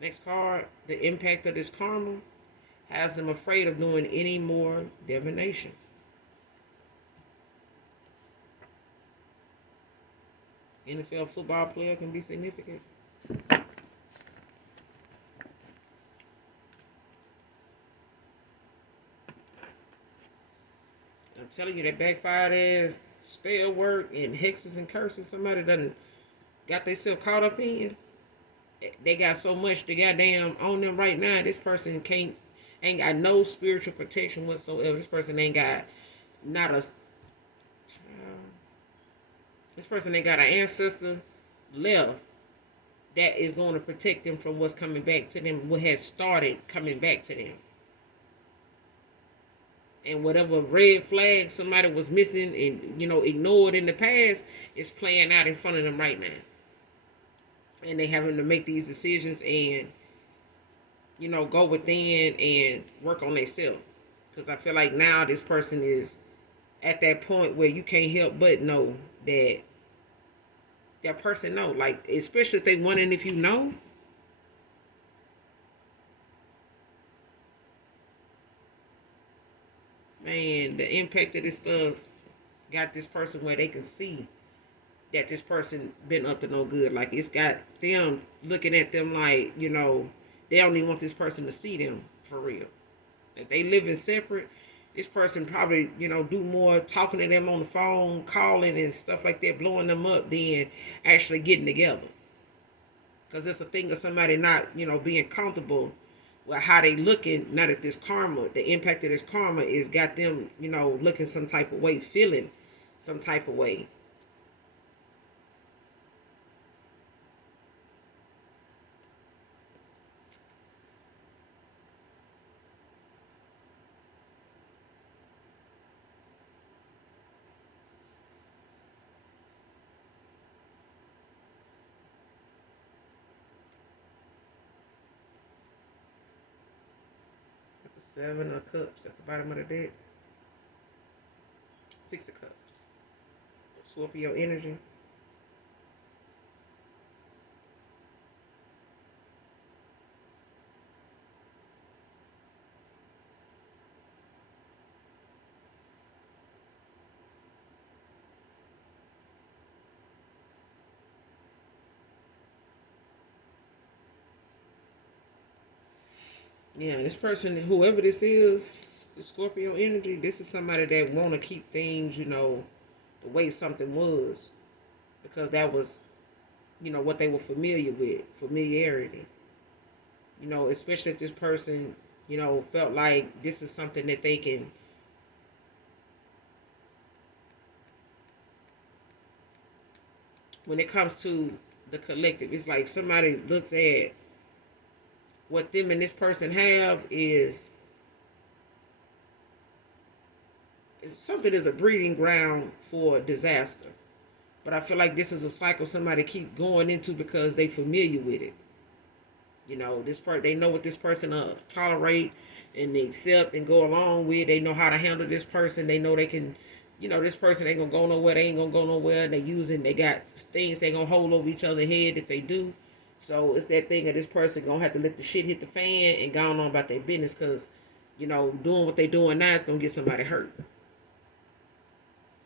Next card, the impact of this karma has them afraid of doing any more divination. NFL football player can be significant. I'm telling you, that backfired ass spell work and hexes and curses somebody done got themselves caught up in. They got so much they goddamn on them right now. This person ain't got no spiritual protection whatsoever. This person ain't got not a this person ain't got an ancestor left that is going to protect them from what's coming back to them, what has started coming back to them. And whatever red flag somebody was missing and, ignored in the past is playing out in front of them right now. And they having to make these decisions and, go within and work on themselves. Because I feel like now this person is at that point where you can't help but know that that person know. Like, especially if they wondering if you know. Man, the impact of this stuff got this person where they can see that this person been up to no good. Like, it's got them looking at them like, they don't even want this person to see them for real. If they living separate, this person probably, do more talking to them on the phone, calling and stuff like that, blowing them up than actually getting together. Because it's a thing of somebody not, being comfortable with how they looking. Now that this karma, the impact of this karma is got them, looking some type of way, feeling some type of way. The 7 of Cups at the bottom of the deck. 6 of Cups. Scorpio energy. Yeah, this person, whoever this is, the Scorpio energy, this is somebody that want to keep things, the way something was. Because that was, what they were familiar with, familiarity. Especially if this person, felt like this is something that they can, when it comes to the collective, it's like somebody looks at what them and this person have is something is a breeding ground for disaster. But I feel like this is a cycle somebody keep going into because they familiar with it. This part they know what this person tolerate and accept and go along with. They know how to handle this person. They know they can, this person ain't gonna go nowhere. They ain't gonna go nowhere. They got things they gonna hold over each other's head if they do. So it's that thing of this person gonna have to let the shit hit the fan and go on about their business because, doing what they doing now is gonna get somebody hurt.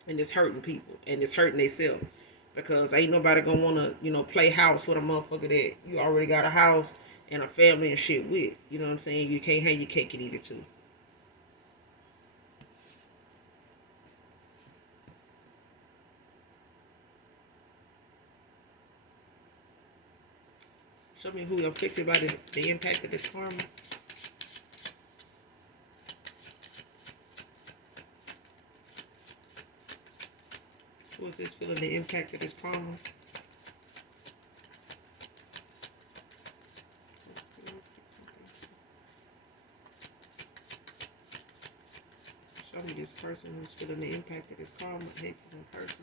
And it's hurting people and it's hurting themselves because ain't nobody gonna wanna play house with a motherfucker that you already got a house and a family and shit with. You know what I'm saying? You can't hang your cake and eat it too. Show me who affected by the impact of this karma. Who is this feeling the impact of this karma? Show me this person who's feeling the impact of this karma, hexes and curses.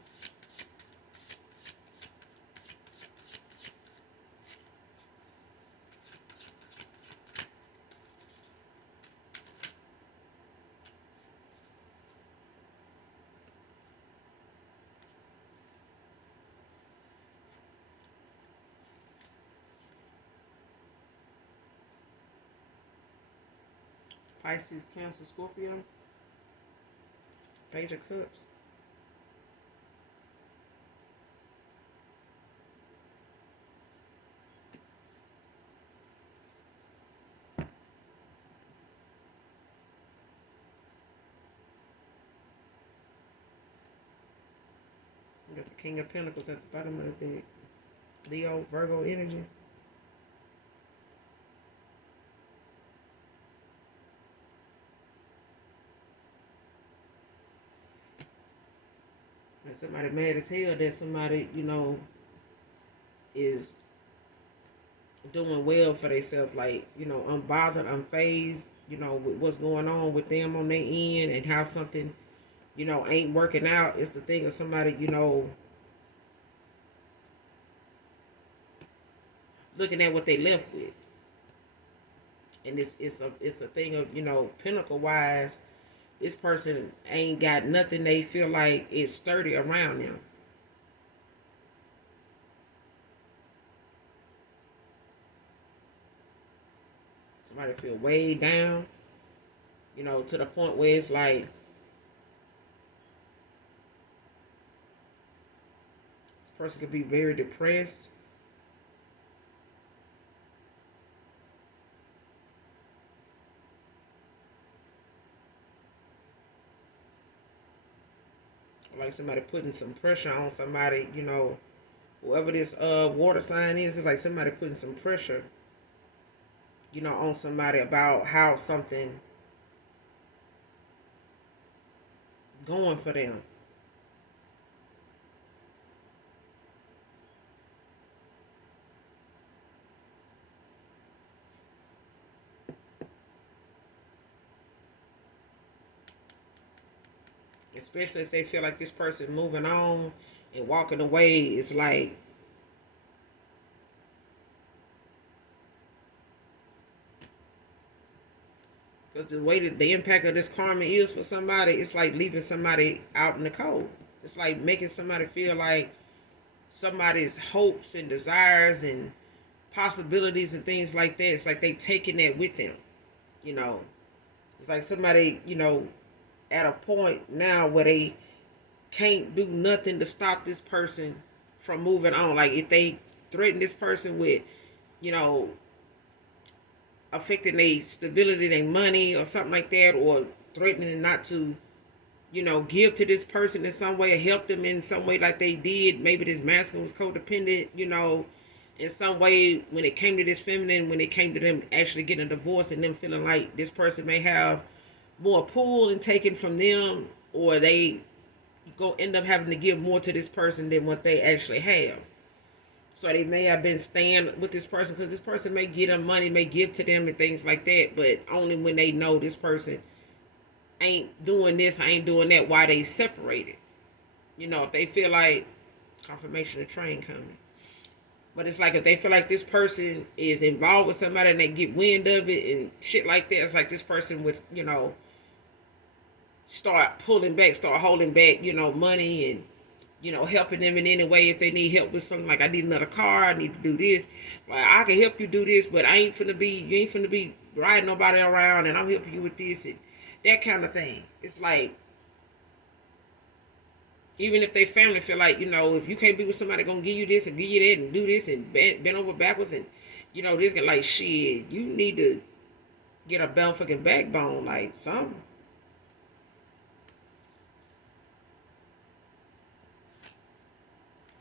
Pisces, Cancer, Scorpio. Page of Cups. King of Pentacles at the bottom of the deck. Leo, Virgo energy. And somebody mad as hell that somebody, is doing well for themselves, like, unbothered, unfazed, with what's going on with them on their end and how something, ain't working out. It's the thing of somebody, looking at what they left with. And it's a thing of, pinnacle wise, this person ain't got nothing they feel like is sturdy around them. Somebody feel way down, to the point where it's like this person could be very depressed. Like somebody putting some pressure on somebody, whoever this water sign is, it's like somebody putting some pressure, on somebody about how something going for them. Especially if they feel like this person moving on and walking away, it's like because the way that the impact of this karma is for somebody, it's like leaving somebody out in the cold. It's like making somebody feel like somebody's hopes and desires and possibilities and things like that. It's like they taking that with them, you know. It's like somebody, at a point now where they can't do nothing to stop this person from moving on. Like if they threaten this person with, you know, affecting their stability, their money or something like that, or threatening not to, give to this person in some way or help them in some way like they did. Maybe this masculine was codependent, in some way when it came to this feminine, when it came to them actually getting a divorce and them feeling like this person may have more pull and taken from them, or they go end up having to give more to this person than what they actually have. So they may have been staying with this person because this person may give them money, may give to them and things like that, but only when they know this person ain't doing this, ain't doing that, why they separated. If they feel like confirmation of train coming. But it's like if they feel like this person is involved with somebody and they get wind of it and shit like that, it's like this person would, start pulling back, start holding back, money and, helping them in any way if they need help with something. Like I need another car, I need to do this. Like I can help you do this, but you ain't finna be riding nobody around and I'm helping you with this and that kind of thing. It's like, even if they family feel like, if you can't be with somebody gonna give you this and give you that and do this and bend over backwards and, this can like shit, you need to get a fucking backbone, like something.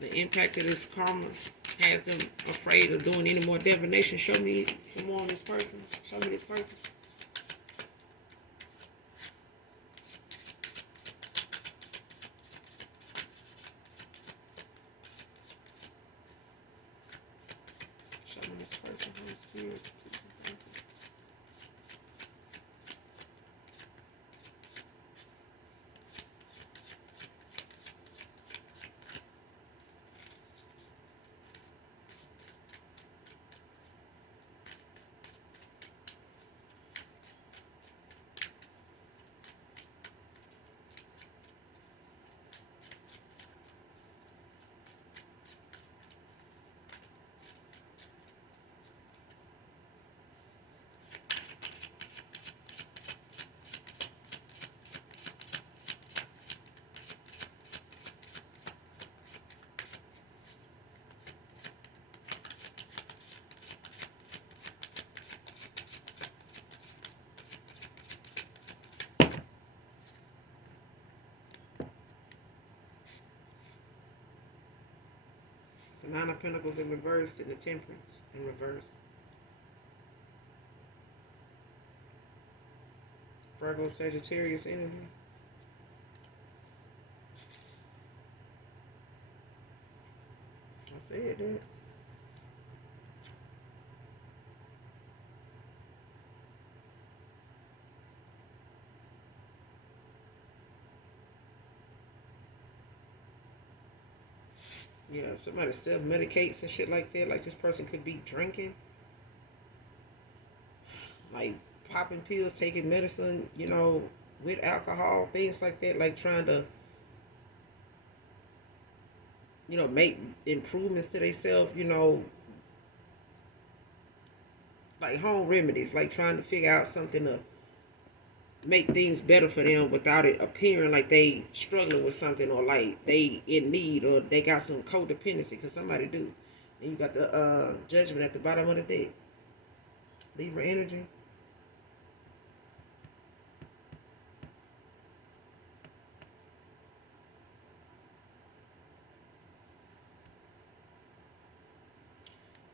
The impact of this karma has them afraid of doing any more divination. Show me some more on this person. Show me this person. Show me this person, Holy Spirit. Thank you. Pentacles in reverse and the Temperance in reverse. Virgo, Sagittarius energy. I said that. Yeah, somebody self-medicates and shit like that. Like this person could be drinking, like popping pills, taking medicine, with alcohol, things like that. Like trying to, make improvements to themselves, like home remedies, like trying to figure out something to make things better for them without it appearing like they struggling with something or like they in need or they got some codependency, because somebody do. And you got the Judgment at the bottom of the deck. Libra energy.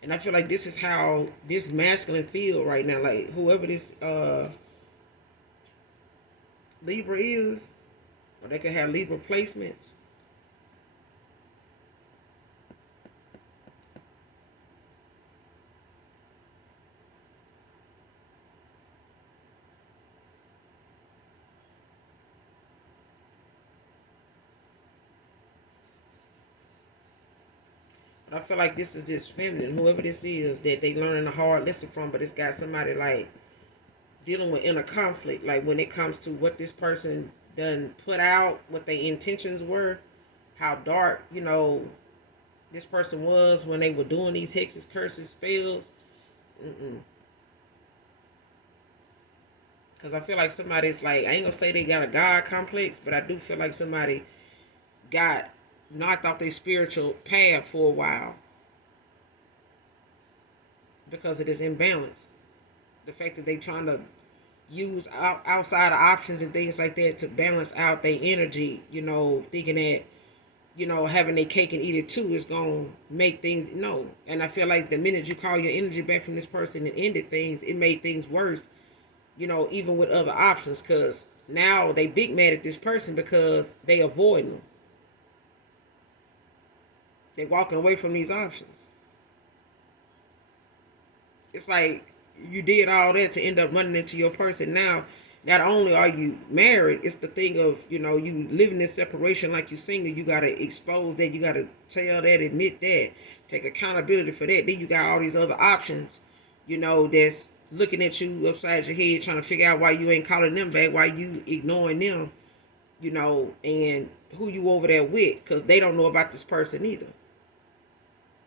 And I feel like this is how this masculine feel right now. Like whoever this Libra is, or they could have Libra placements. I feel like this is this feminine, whoever this is, that they learning a hard lesson from, but it's got somebody like dealing with inner conflict, like when it comes to what this person done put out, what their intentions were, how dark, this person was when they were doing these hexes, curses, spells. Because I feel like somebody's like, I ain't gonna say they got a God complex, but I do feel like somebody got knocked off their spiritual path for a while because of this imbalance. The fact that they trying to use outside options and things like that to balance out their energy, thinking that, having their cake and eat it too is going to make things, no. And I feel like the minute you call your energy back from this person and ended things, it made things worse, even with other options, because now they big mad at this person because they avoid them. They walking away from these options. It's like you did all that to end up running into your person. Now, not only are you married, it's the thing of, you living this separation like you single. You got to expose that. You got to tell that, admit that, take accountability for that. Then you got all these other options, that's looking at you upside your head, trying to figure out why you ain't calling them back, why you ignoring them, and who you over there with, because they don't know about this person either.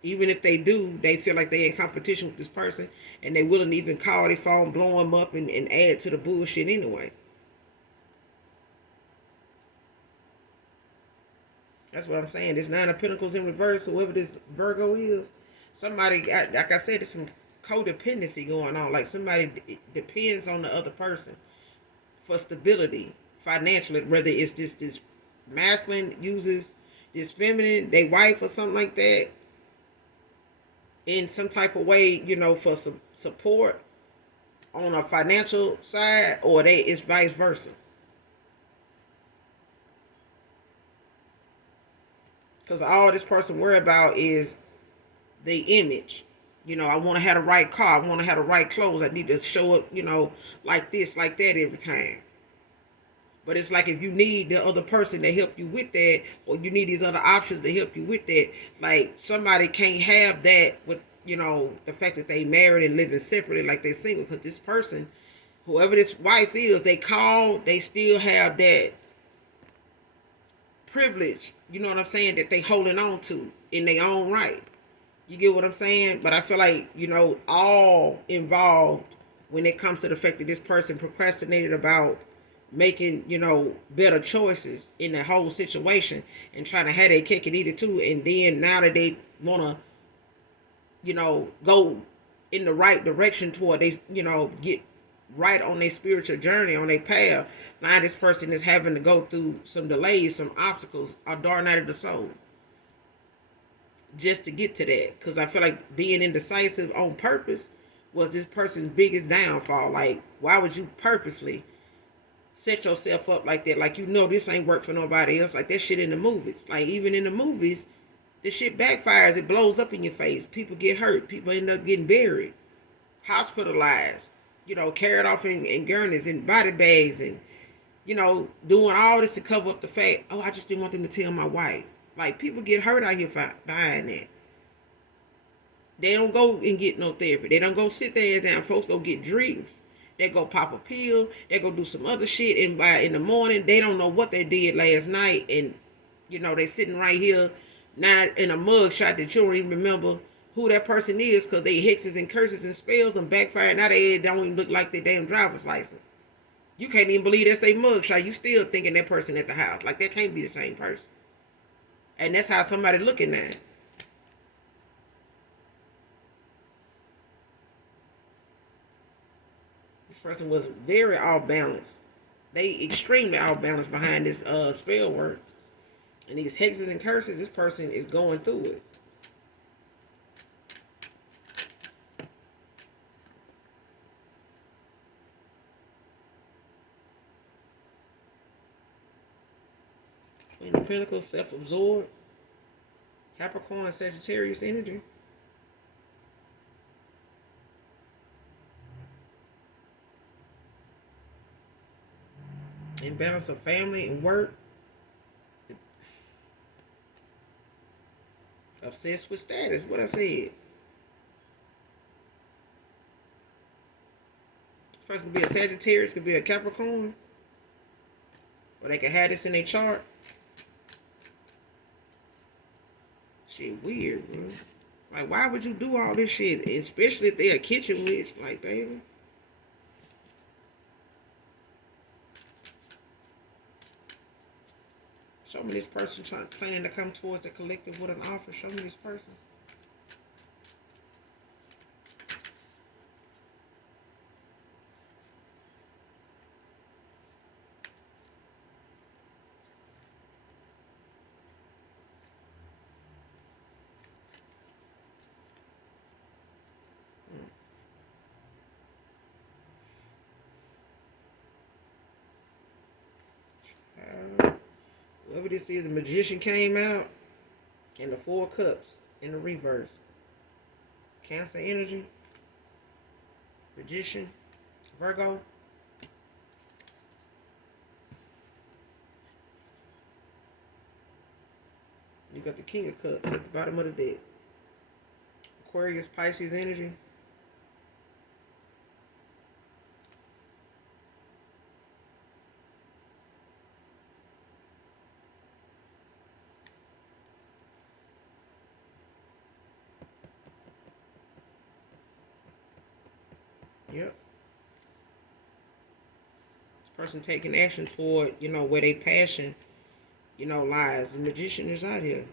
Even if they do, they feel like they're in competition with this person, and they willing to even call their phone, blow them up, and add to the bullshit anyway. That's what I'm saying. This Nine of Pentacles in reverse, whoever this Virgo is, somebody got, like I said, there's some codependency going on. Like somebody depends on the other person for stability financially, whether it's this masculine uses this feminine, they wife or something like that, in some type of way, for some support on a financial side, or it's vice versa. Because all this person worry about is the image. I want to have the right car. I want to have the right clothes. I need to show up, like this, like that every time. But it's like if you need the other person to help you with that, or you need these other options to help you with that, like somebody can't have that with, the fact that they married and living separately like they're single. Because this person, whoever this wife is, they still have that privilege, you know what I'm saying, that they holding on to in their own right. You get what I'm saying? But I feel like, all involved when it comes to the fact that this person procrastinated about making, better choices in the whole situation and trying to have their cake and eat it too. And then now that they want to, go in the right direction toward they, get right on their spiritual journey, on their path, now this person is having to go through some delays, some obstacles, a dark night of the soul. just to get to that. Because I feel like being indecisive on purpose was this person's biggest downfall. Like, why would you purposely set yourself up like that? Like, this ain't work for nobody else. Like that shit in the movies. Like, even in the movies, this shit backfires. It blows up in your face. People get hurt. People end up getting buried, hospitalized, carried off in gurneys and body bags, and doing all this to cover up the fact, oh, I just didn't want them to tell my wife. Like, people get hurt out here behind that. They don't go and get no therapy. They don't go sit their ass down. Folks go get drinks. They go pop a pill. They go do some other shit. And by in the morning, they don't know what they did last night. And, they sitting right here now in a mug shot that you don't even remember who that person is, because they hexes and curses and spells and backfire. Now they don't even look like their damn driver's license. You can't even believe that's their mug shot. You still thinking that person at the house. Like, that can't be the same person. And that's how somebody looking at it. This person was very off balance. They extremely off balance behind this spell work. And these hexes and curses, this person is going through it. Queen of Pentacles, self-absorbed. Capricorn, Sagittarius energy. Imbalance of family and work. Obsessed with status, what I said. This person could be a Sagittarius, could be a Capricorn. Or they could have this in their chart. Shit weird, bro. Like, why would you do all this shit? Especially if they're a kitchen witch. Like, baby. Show me this person planning to come towards the collective with an offer. Show me this person. Whoever this is, the Magician came out, and the Four of Cups in the reverse. Cancer energy, Magician, Virgo. You got the King of Cups at the bottom of the deck. Aquarius, Pisces energy. Yep. This person taking action toward, where they passion, lies. The Magician is out here.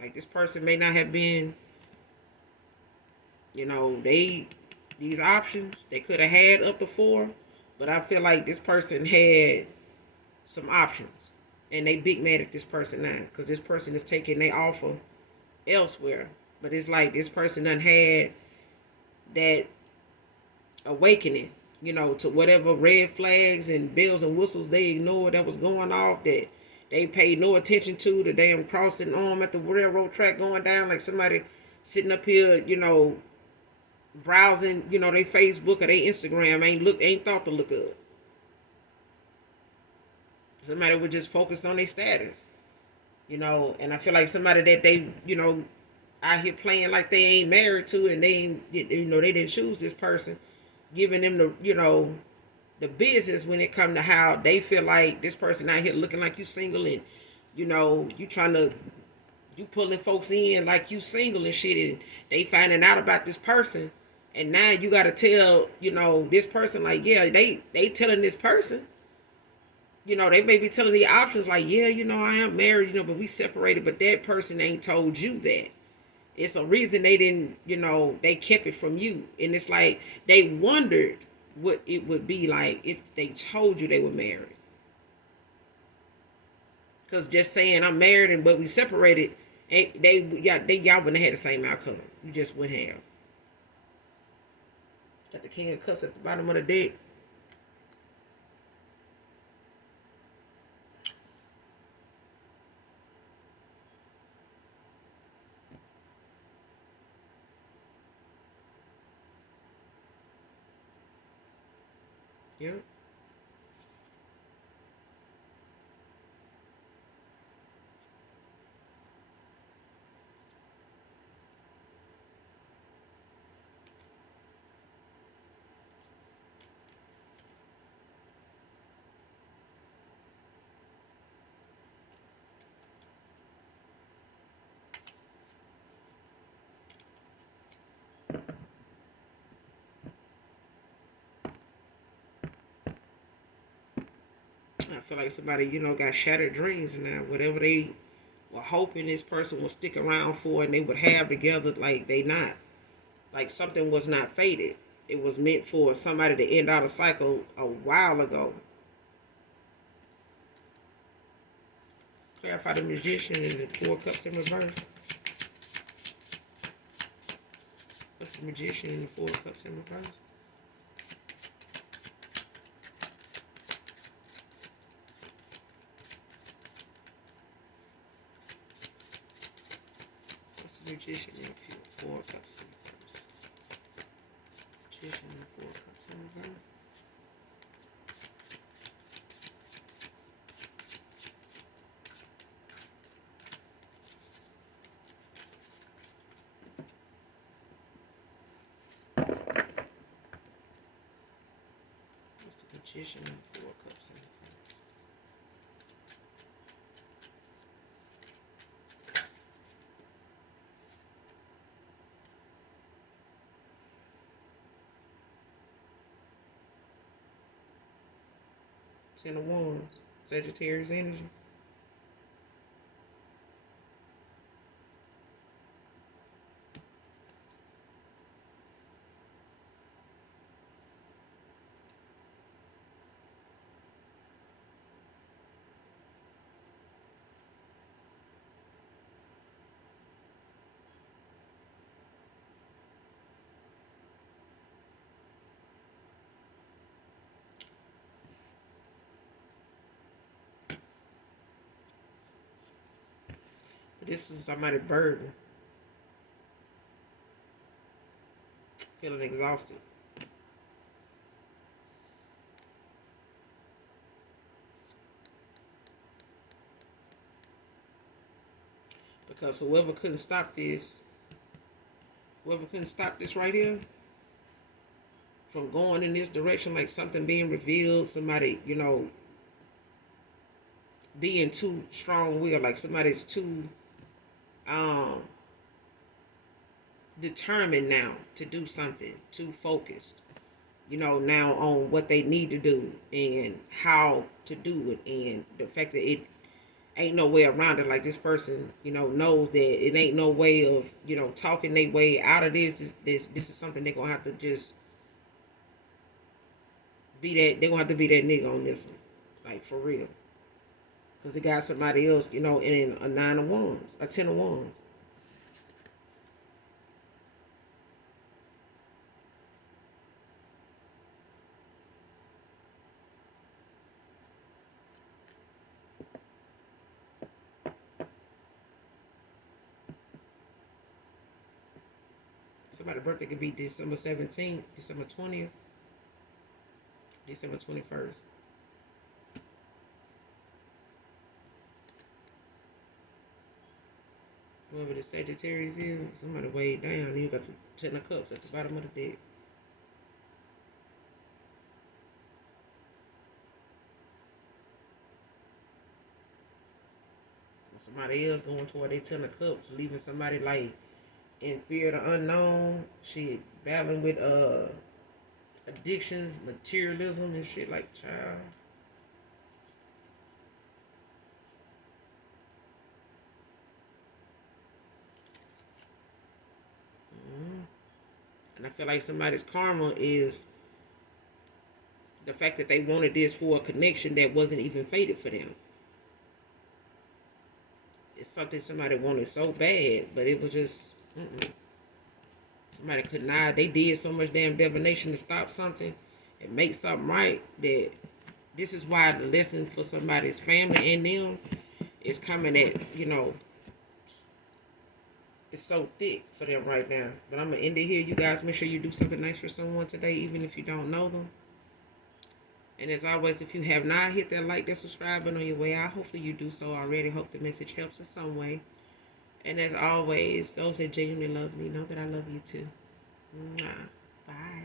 Like, this person may not have been, these options they could have had up to 4, but I feel like this person had some options, and they big mad at this person now, because this person is taking their offer elsewhere. But it's like this person done had that awakening, to whatever red flags and bells and whistles they ignored that was going off, that they paid no attention to. The damn crossing arm at the railroad track going down, like somebody sitting up here, browsing, their Facebook or their Instagram, ain't thought to look up. Somebody was just focused on their status, and I feel like somebody that they, out here playing like they ain't married to, and they ain't, they didn't choose this person, giving them the, the business when it come to how they feel like this person out here looking like you single, and, you trying to, you pulling folks in like you single and shit, and they finding out about this person, and now you got to tell, this person, like, yeah, they telling this person, they may be telling the options like, yeah, I am married, but we separated, but that person ain't told you that. It's a reason they didn't, they kept it from you. And it's like they wondered what it would be like if they told you they were married. Because just saying I'm married and but we separated, Y'all wouldn't have had the same outcome. You just wouldn't have. Got the King of Cups at the bottom of the deck. Yep. I feel like somebody, got shattered dreams now. Whatever they were hoping this person would stick around for and they would have together, like they not. Like something was not fated. It was meant for somebody to end out a cycle a while ago. Clarify the Magician and the Four Cups in reverse. What's the Magician and the Four Cups in reverse? What's the Magician and the Four Cups in reverse? Magician and the Four Cups in reverse. Magician and 4 cups in reverse. Ten of Wands. Sagittarius energy. This is somebody's burden. Feeling exhausted. Because whoever couldn't stop this right here from going in this direction, like something being revealed, somebody, being too strong-willed, like somebody's too determined now to do something, too focused, now on what they need to do and how to do it, and the fact that it ain't no way around it. Like this person, knows that it ain't no way of, talking their way out of this. This is something they're gonna have to just be that. They're gonna have to be that nigga on this one, like for real, because it got somebody else, in a 9 of Wands, a 10 of Wands. Somebody's birthday could be December 17th, December 20th, December 21st. Whoever the Sagittarius is, somebody way down. You got the 10 of Cups at the bottom of the deck. Somebody else going toward their 10 of Cups, leaving somebody like in fear of the unknown. Shit, battling with addictions, materialism, and shit like child. And I feel like somebody's karma is the fact that they wanted this for a connection that wasn't even fated for them. it's something somebody wanted so bad, but it was just somebody could not. They did so much damn divination to stop something and make something right. That this is why the lesson for somebody's family and them is coming at, it's so thick for them right now. But I'm gonna end it here. You guys, make sure you do something nice for someone today, even if you don't know them. And as always, if you have not hit that like, that subscribe button on your way out, hopefully you do so already. Hope the message helps in some way. And as always, those that genuinely love me know that I love you too. Mwah. Bye.